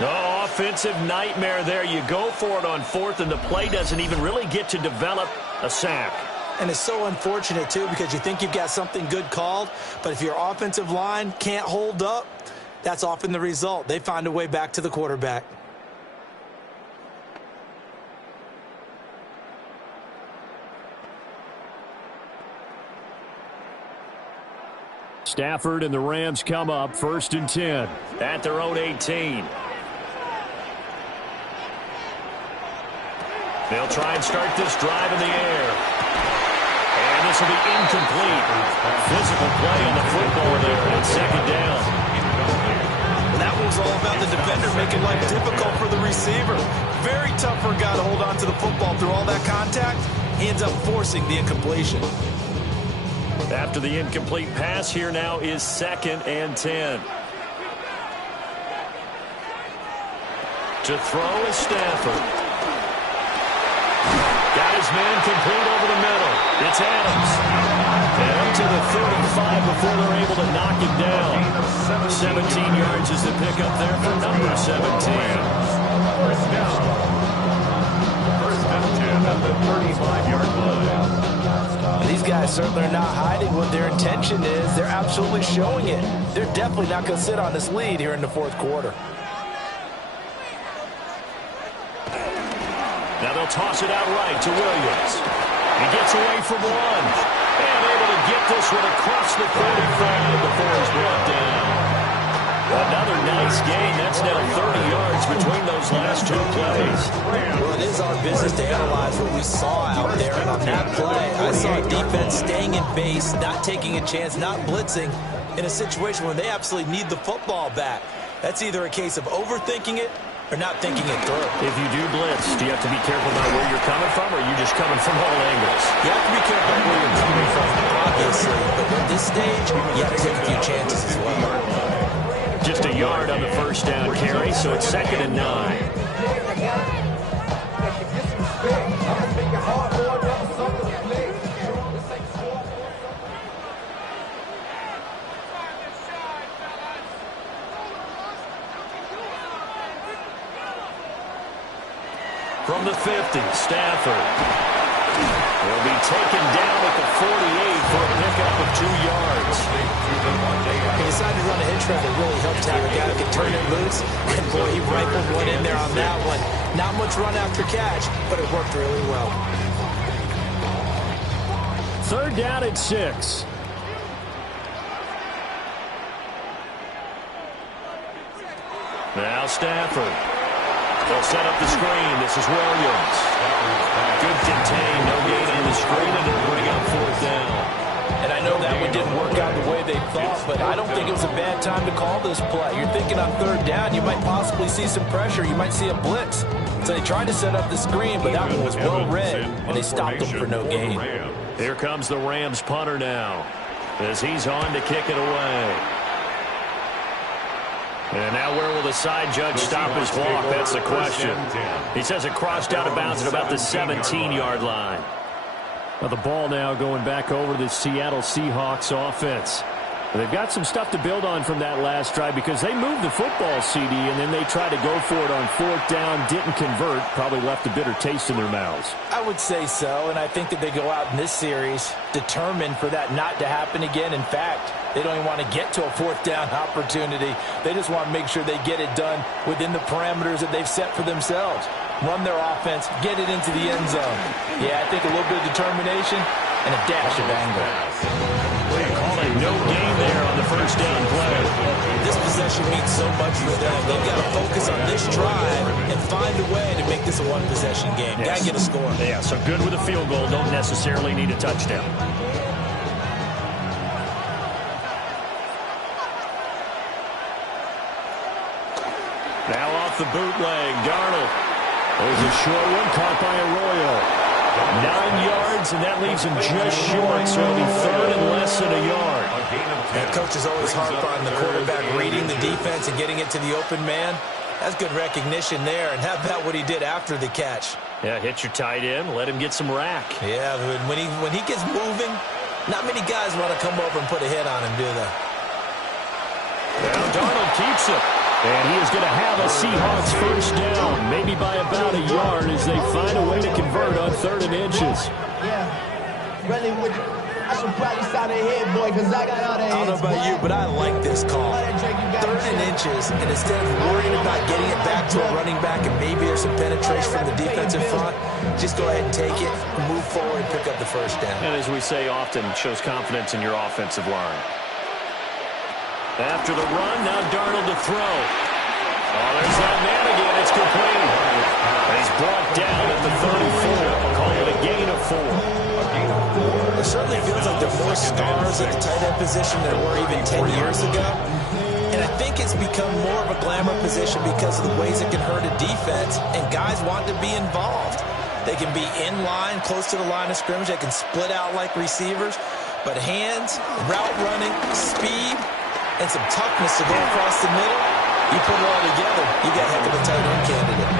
No offensive nightmare there. You go for it on 4th, and the play doesn't even really get to develop a sack. And it's so unfortunate, too, because you think you've got something good called, but if your offensive line can't hold up, that's often the result. They find a way back to the quarterback. Stafford and the Rams come up 1st and 10 at their own 18. They'll try and start this drive in the air. And this will be incomplete. Physical play on the football there, and it's second down. And that was all about the defender making life difficult for the receiver. Very tough for a guy to hold on to the football through all that contact. He ends up forcing the incompletion. After the incomplete pass, here now is 2nd and 10. To throw is Stafford. Got his man complete over the middle. It's Adams. And up to the 35 before they're able to knock him down. 17 yards is the pickup there for number 17. First down. First and 10 at the 35-yard line. These guys certainly are not hiding what their intention is. They're absolutely showing it. They're definitely not going to sit on this lead here in the fourth quarter. Now they'll toss it out right to Williams. He gets away from one. And able to get this one across the 35 before he's brought down. Another nice gain. That's now 30 yards between those last two plays. Well, it is our business to analyze what we saw out there. And on that play, I saw a defense staying in base, not taking a chance, not blitzing in a situation where they absolutely need the football back. That's either a case of overthinking it or not thinking it through. If you do blitz, do you have to be careful about where you're coming from, or are you just coming from all angles? You have to be careful where you're coming from, obviously. But at this stage, you have to take a few chances as well. Just a yard on the first down carry, so it's 2nd and 9. From the 50, Stafford will be taken down at the 48 for a pickup of 2 yards. He decided to run a hitch route. It really helped have a guy who can turn it loose. And boy, he rifled one in there on that one. Not much run after catch, but it worked really well. 3rd down at 6. Now Stafford. They'll set up the screen. This is Williams. Good contain. No gain on the screen, and it'll bring up 4th down. And I know that one didn't work out the way they thought, but I don't think it was a bad time to call this play. You're thinking on 3rd down, you might possibly see some pressure. You might see a blitz. So they tried to set up the screen, but that one was well read, and they stopped them for no gain. Here comes the Rams punter now, as he's on to kick it away. And now where will the side judge stop his clock? That's the question. He says it crossed out of bounds at about the 17-yard line. Well, the ball now going back over to the Seattle Seahawks offense. They've got some stuff to build on from that last drive because they moved the football, CD, and then they tried to go for it on 4th down, didn't convert, probably left a bitter taste in their mouths. I would say so, and I think that they go out in this series determined for that not to happen again. In fact, they don't even want to get to a 4th down opportunity. They just want to make sure they get it done within the parameters that they've set for themselves. Run their offense, get it into the end zone. Yeah, I think a little bit of determination and a dash of anger. Calling no gain there on the first down play. This possession means so much for them. They've got to focus on this drive and find a way to make this a one-possession game. Yes. Got to get a score. Yeah, so good with a field goal. Don't necessarily need a touchdown. Now off the bootleg, Darnold. There's a short one caught by Arroyo. 9 yards, and that leaves him just short, so it'll be 3rd and less than a yard. That coach is always harp on the quarterback reading the defense and getting it to the open man. That's good recognition there, and how about what he did after the catch? Yeah, hit your tight end, let him get some rack. Yeah, when he gets moving, not many guys want to come over and put a hit on him, do they? Now Darnold keeps it. And he is going to have a Seahawks first down, maybe by about a yard as they find a way to convert on 3rd and inches. Yeah, really, I should probably start ahead, boy, because I got all that. I don't know about you, but I like this call. 3rd and inches, and instead of worrying about getting it back to a running back and maybe there's some penetration from the defensive front, just go ahead and take it, move forward, and pick up the first down. And as we say often, it shows confidence in your offensive line. After the run, now Darnold to throw. Oh, there's that man again. It's complete. And he's brought down at the 34. certainly feels like there are more stars at the tight end position than there were even 10 years ago. And I think it's become more of a glamour position because of the ways it can hurt a defense, and guys want to be involved. They can be in line, close to the line of scrimmage. They can split out like receivers. But hands, route running, speed, and some toughness to go across the middle, you put it all together, you got a heck of a tight end candidate.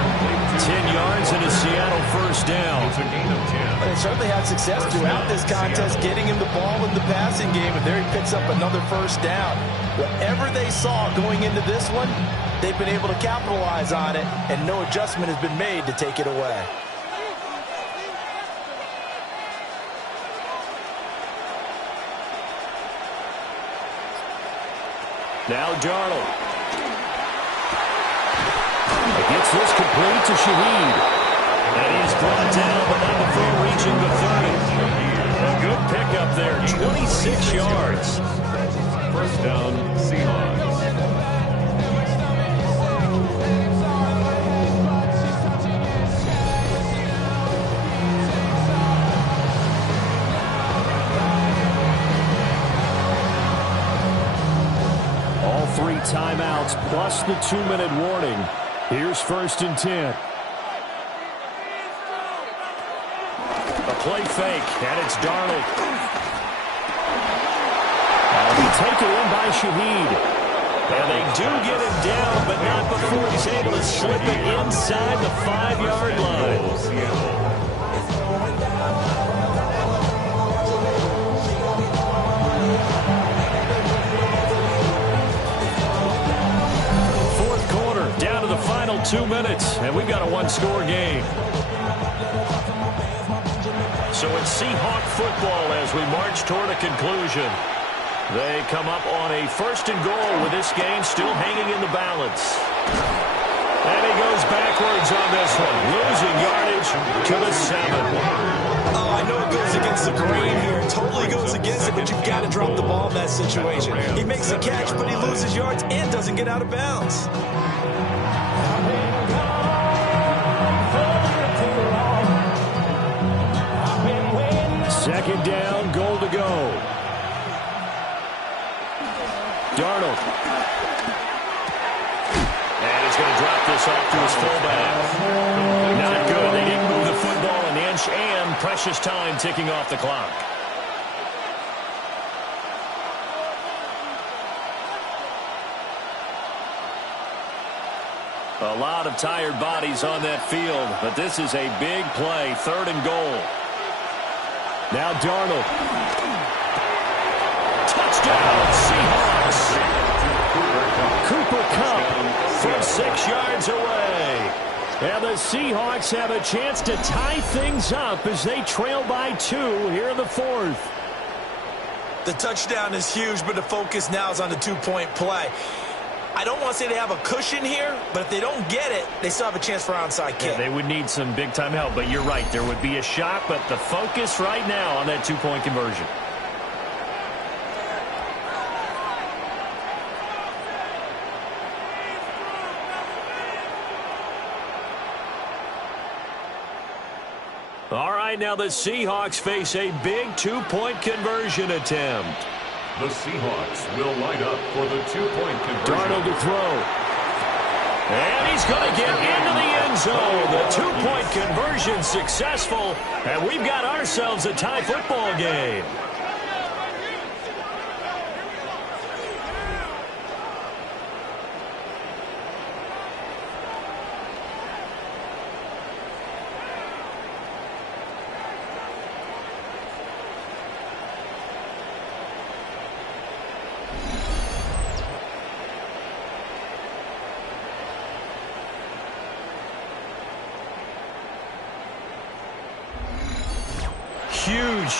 10 yards and a Seattle first down. It's a gain of 10. But they certainly had success throughout this contest, getting him the ball in the passing game, and there he picks up another first down. Whatever they saw going into this one, they've been able to capitalize on it, and no adjustment has been made to take it away. Now Darnold. Gets this complete to Shaheed. And he's brought down, but not before reaching the 30. A good pickup there, 26 yards. First down, Seahawks. All 3 timeouts plus the 2-minute warning. Here's 1st and 10. A play fake, and it's Darnold. That'll be taken in by Shaheed. And they do get him down, but not before he's able to slip it inside the 5-yard line. Down to the final 2 minutes, and we've got a 1-score game. So it's Seahawk football as we march toward a conclusion. They come up on a 1st and goal with this game still hanging in the balance. And he goes backwards on this one, losing yardage to the 7. Oh, I know it goes against the grain here. It totally goes against it, but you've got to drop the ball in that situation. He makes a catch, but he loses yards and doesn't get out of bounds. Second down, goal to go. Darnold. And he's going to drop this off to his fullback. Not good. They didn't move the football an inch, and precious time ticking off the clock. A lot of tired bodies on that field, but this is a big play, 3rd and goal. Now Darnold. Touchdown, Seahawks. Cooper Kupp from 6 yards away. And the Seahawks have a chance to tie things up as they trail by 2 here in the 4th. The touchdown is huge, but the focus now is on the 2-point play. I don't want to say they have a cushion here, but if they don't get it, they still have a chance for an onside kick. Yeah, they would need some big-time help, but you're right. There would be a shot, but the focus right now on that 2-point conversion. All right, now the Seahawks face a big 2-point conversion attempt. The Seahawks will line up for the 2-point conversion. Darnold to throw. And he's going to get into the end zone. The 2-point conversion successful. And we've got ourselves a tie football game.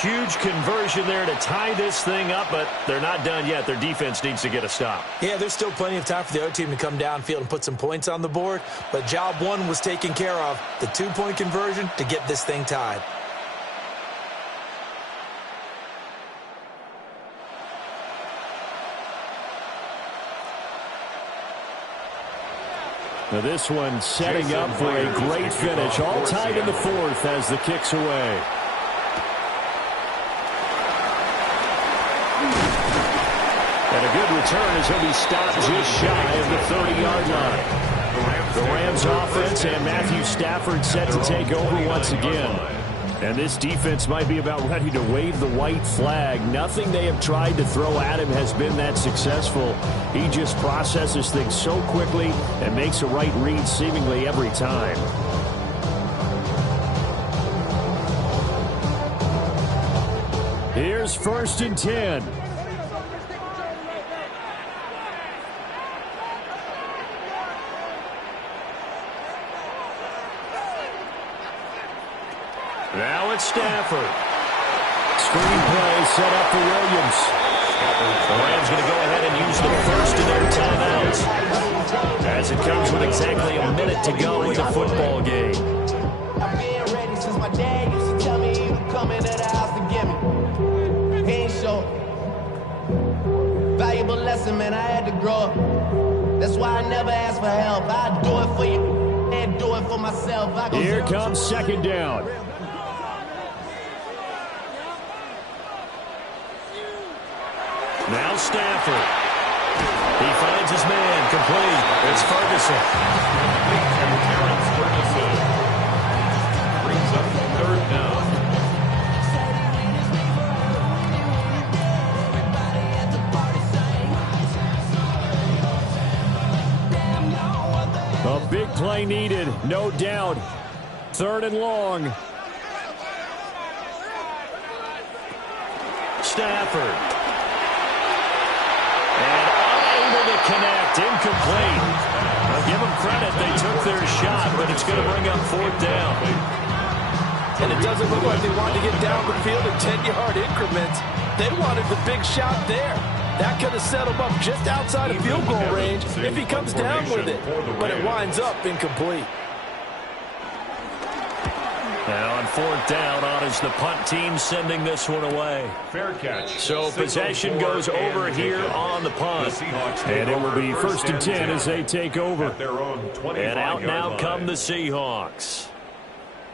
Huge conversion there to tie this thing up, but they're not done yet. Their defense needs to get a stop. Yeah, there's still plenty of time for the other team to come downfield and put some points on the board, but job 1 was taken care of. The 2-point conversion to get this thing tied. Now this one setting up for a great finish. All tied in the 4th as the kick's away. return as he'll be stopped just shy of the 30-yard line. The Rams offense and Matthew Stafford set to take over once again. And this defense might be about ready to wave the white flag. Nothing they have tried to throw at him has been that successful. He just processes things so quickly and makes a right read seemingly every time. Here's 1st and 10. Now it's Stafford. Screenplay set up for Williams. The Rams going to go ahead and use the first of their timeouts as it comes with exactly a minute to go in the football game. I've been ready since my dad used to tell me he would come into the house to get me. He ain't show. Valuable lesson, man, I had to grow up. That's why I never ask for help. I do it for you and do it for myself. Here comes 2nd down. Now Stafford. He finds his man, complete. It's Ferguson. Brings up 3rd down. A big play needed, no doubt. 3rd and long. Stafford. Connect, incomplete. I'll give them credit. They took their shot, but it's going to bring up 4th down. And it doesn't look like they wanted to get down the field in 10-yard increments. They wanted the big shot there. That could have set him up just outside of field goal range if he comes down with it. But it winds up incomplete. Now on 4th down, on is the punt team sending this one away. Fair catch. So possession goes over here on the punt. And it will be 1st and 10 as they take over. And out now come the Seahawks.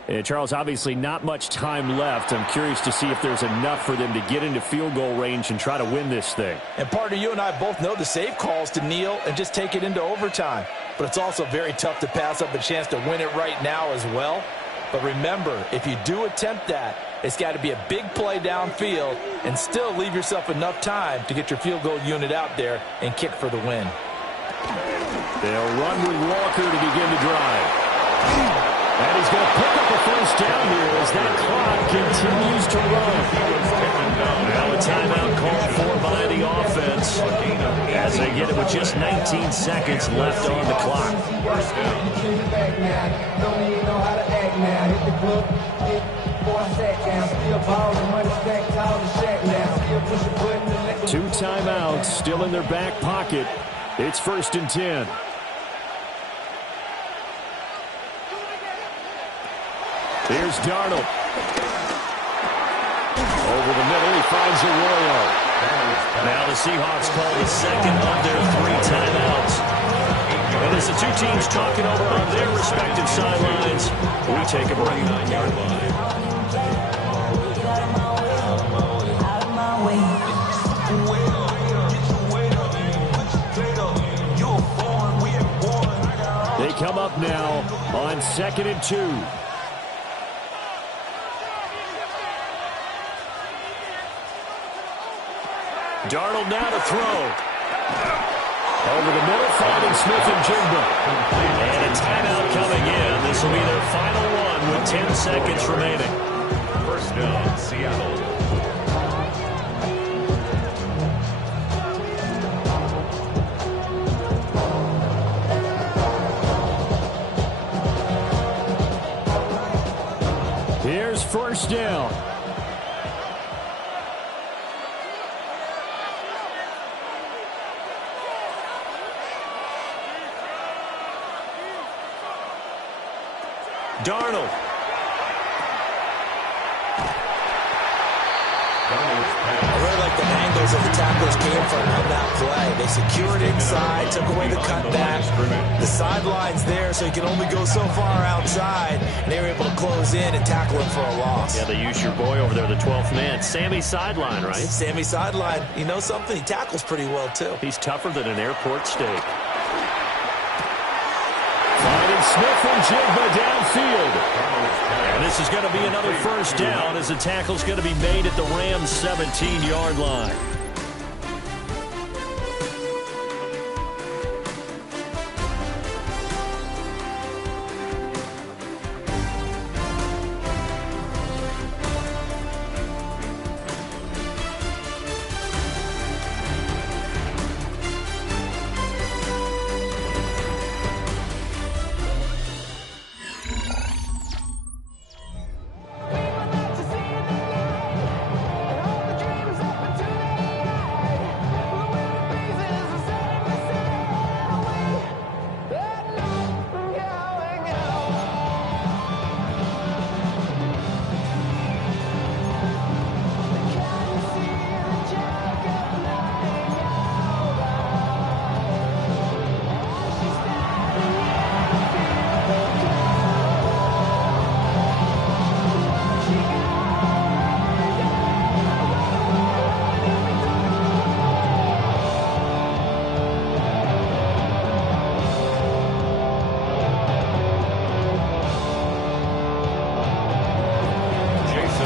And Charles, obviously not much time left. I'm curious to see if there's enough for them to get into field goal range and try to win this thing. And partner, you and I both know the safe calls to kneel and just take it into overtime. But it's also very tough to pass up a chance to win it right now as well. But remember, if you do attempt that, it's got to be a big play downfield and still leave yourself enough time to get your field goal unit out there and kick for the win. They'll run with Walker to begin the drive. And he's going to pick up a 1st down here as that clock continues to run. Now a timeout called for by the offense as they get it with just 19 seconds left on the clock. Two timeouts still in their back pocket. It's 1st and 10. Here's Darnold. Over the middle, he finds Arroyo. Now the Seahawks call the 2nd of their 3 timeouts. And as the two teams talking over on their respective sidelines, we take a break. 9-yard line. They come up now on 2nd and 2. Darnold now to throw. Over the middle, finding Smith-Njigba. And a timeout coming in. This will be their final one with 10 seconds remaining. 1st down, Seattle. Here's 1st down. Darnold. I really like the angle those other tacklers came from on that play. They secured inside, took away the cutback. The sideline's there, so he can only go so far outside. And they were able to close in and tackle him for a loss. Yeah, they use your boy over there, the 12th man. Sammy Sideline, right? Sammy Sideline. You know something? He tackles pretty well, too. He's tougher than an airport steak. Finding Smith and Jigba downfield. And this is going to be another first down as the tackle's going to be made at the Rams' 17-yard line.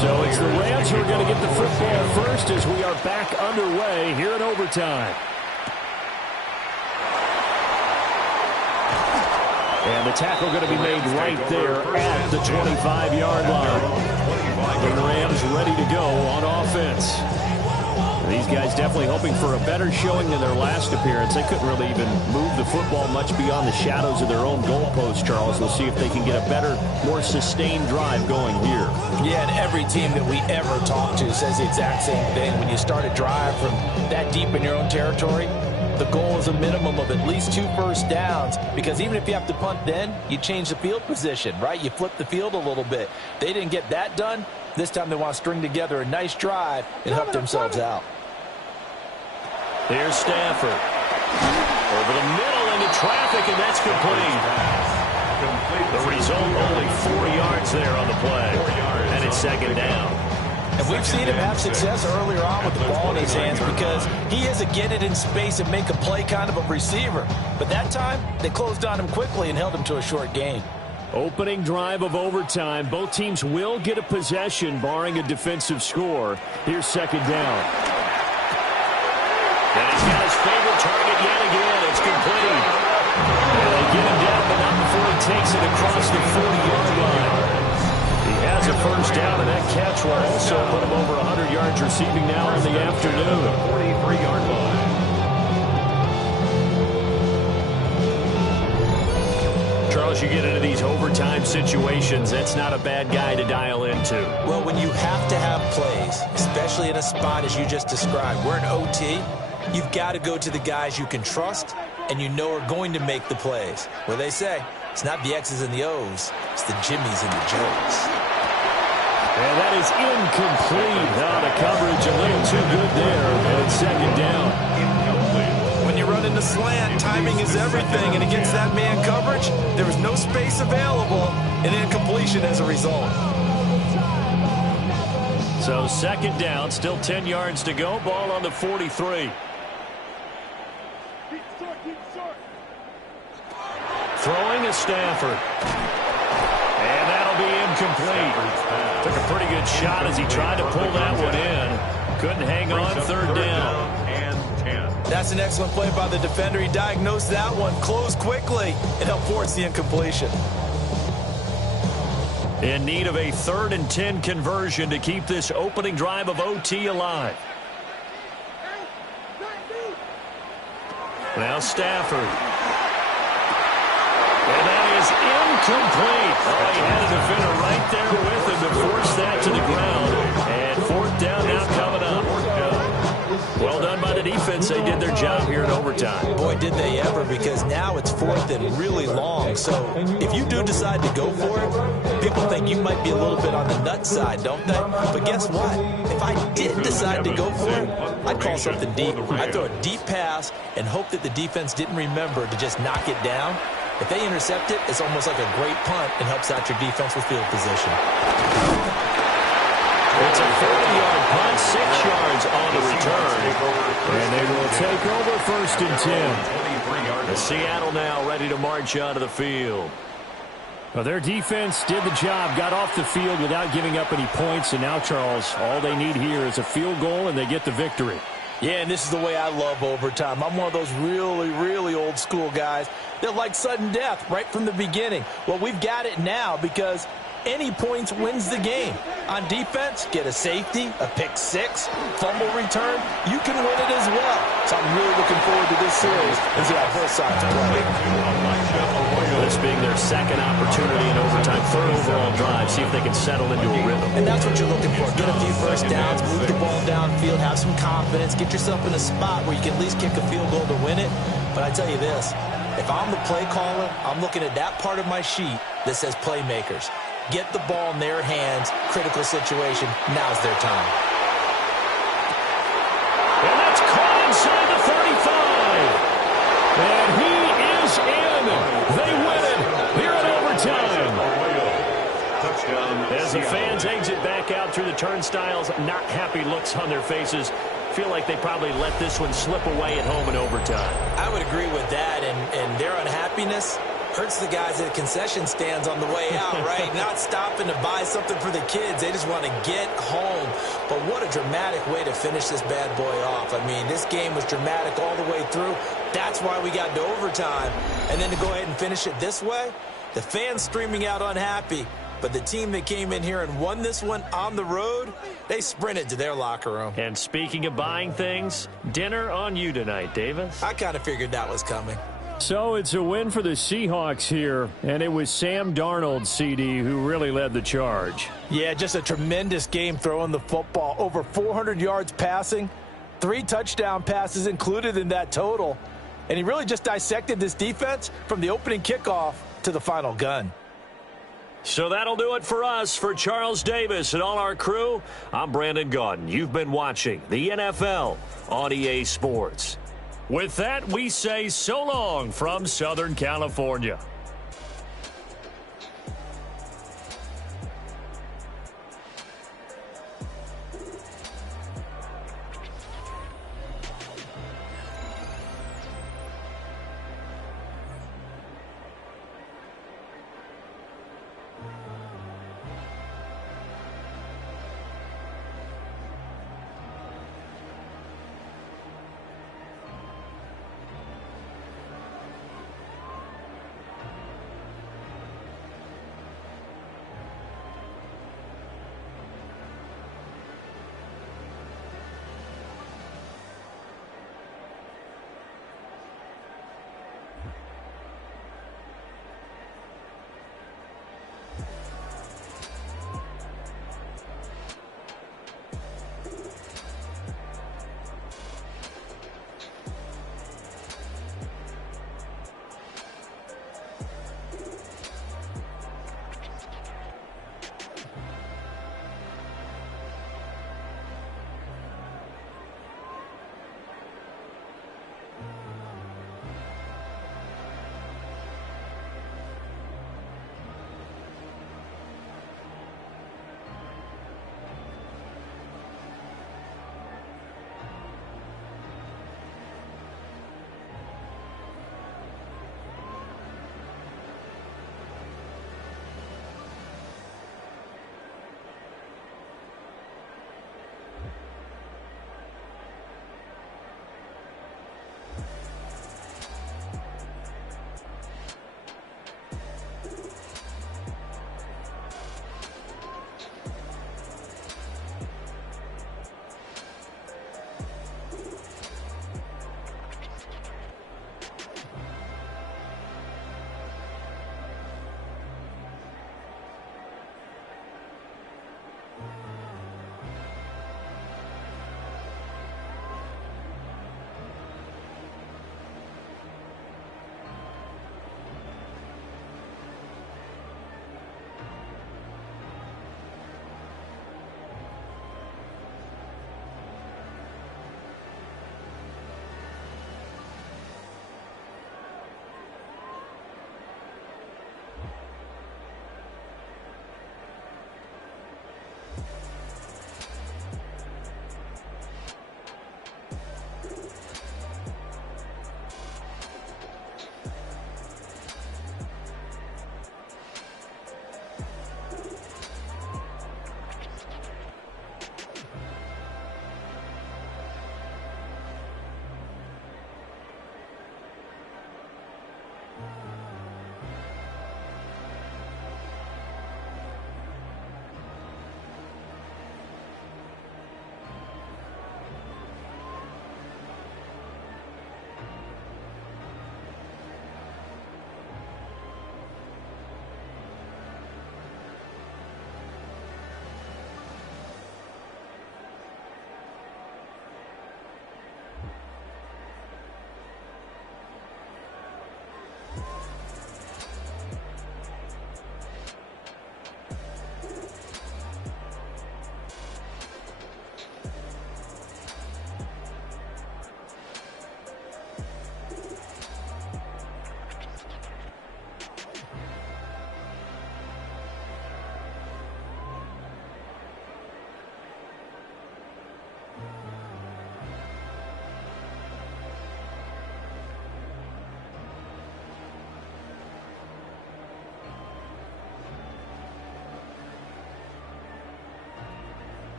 So it's the Rams who are going to get the football first as we are back underway here in overtime. And the tackle going to be made right there at the 25-yard line. The Rams ready to go on offense. These guys definitely hoping for a better showing than their last appearance. They couldn't really even move the football much beyond the shadows of their own goalpost, Charles. We'll see if they can get a better, more sustained drive going here. Yeah, and every team that we ever talk to says the exact same thing. When you start a drive from that deep in your own territory, the goal is a minimum of at least 2 first downs, because even if you have to punt then, you change the field position, right? You flip the field a little bit. They didn't get that done. This time they want to string together a nice drive and help themselves out. Here's Stafford. Over the middle into traffic, and that's complete. The result, only 4 yards there on the play. And it's second down. And we've seen him have success earlier on with the ball in his hands because he is a get it in space and make a play kind of a receiver. But that time, they closed on him quickly and held him to a short gain. Opening drive of overtime. Both teams will get a possession, barring a defensive score. Here's second down. And he's got his favorite target yet again. It's complete. And they get him down, but not before he takes it across the 40-yard line. He has a first down, and that catch will also put him over 100 yards receiving now in the afternoon. 43-yard line. Charles, you get into these overtime situations, that's not a bad guy to dial into. Well, when you have to have plays, especially in a spot as you just described, we're in OT, you've got to go to the guys you can trust and you know are going to make the plays. Well, they say it's not the X's and the O's, it's the Jimmies and the Joes. And that is incomplete. Now the coverage a little too good there, and it's second down. When you run into slant, timing is everything, and against that man coverage, there was no space available, and incompletion as a result. So second down, still 10 yards to go, ball on the 43. Throwing is Stafford. And that'll be incomplete. Took a pretty good shot as he tried to pull that one in. Couldn't hang on, third down. That's an excellent play by the defender. He diagnosed that one, closed quickly, and helped force the incompletion. In need of a 3rd and 10 conversion to keep this opening drive of OT alive. Now Stafford. And that is incomplete. Oh, he had a defender right there with him to force that to the ground. And 4th down now coming up. Well done by the defense. They did their job here in overtime. Boy, did they ever, because now it's 4th and really long. So if you do decide to go for it, People think you might be a little bit on the nut side, don't they? But guess what? If I did decide to go for it, I'd call something deep. I'd throw a deep pass and hope that the defense didn't remember to just knock it down. If they intercept it, it's almost like a great punt and helps out your defense with field position. It's a 40-yard punt, 6 yards on the return. And they will take over 1st and 10. Seattle now ready to march onto the field. Well, their defense did the job, got off the field without giving up any points. And now, Charles, all they need here is a field goal, and they get the victory. Yeah, and this is the way I love overtime. I'm one of those really, really old school guys that like sudden death right from the beginning. Well, we've got it now because any points wins the game. On defense, get a safety, a pick six, fumble return, you can win it as well. So I'm really looking forward to this series and see how both sides play. This being their second opportunity in overtime, 3rd overall drive, see if they can settle into a rhythm. And that's what you're looking for. Get a few first downs, move the ball downfield, have some confidence, get yourself in a spot where you can at least kick a field goal to win it. But I tell you this, if I'm the play caller, I'm looking at that part of my sheet that says playmakers. Get the ball in their hands, critical situation, now's their time. And that's caught inside the 35. And he is in. They win it here in overtime. As the fans exit back out through the turnstiles, not happy looks on their faces. Feel like they probably let this one slip away at home in overtime. I would agree with that, and their unhappiness hurts the guys at concession stands on the way out, right? Not stopping to buy something for the kids. They just want to get home. But what a dramatic way to finish this bad boy off. I mean, this game was dramatic all the way through. That's why we got to overtime. And then to go ahead and finish it this way, the fans streaming out unhappy. But the team that came in here and won this one on the road, they sprinted to their locker room. And speaking of buying things, dinner on you tonight, Davis. I kind of figured that was coming. So it's a win for the Seahawks here, and it was Sam Darnold, CD, who really led the charge. Yeah, just a tremendous game throwing the football. Over 400 yards passing, 3 touchdown passes included in that total. And he really just dissected this defense from the opening kickoff to the final gun. So that'll do it for us. For Charles Davis and all our crew, I'm Brandon Gaudin. You've been watching the NFL on EA Sports. With that, we say so long from Southern California.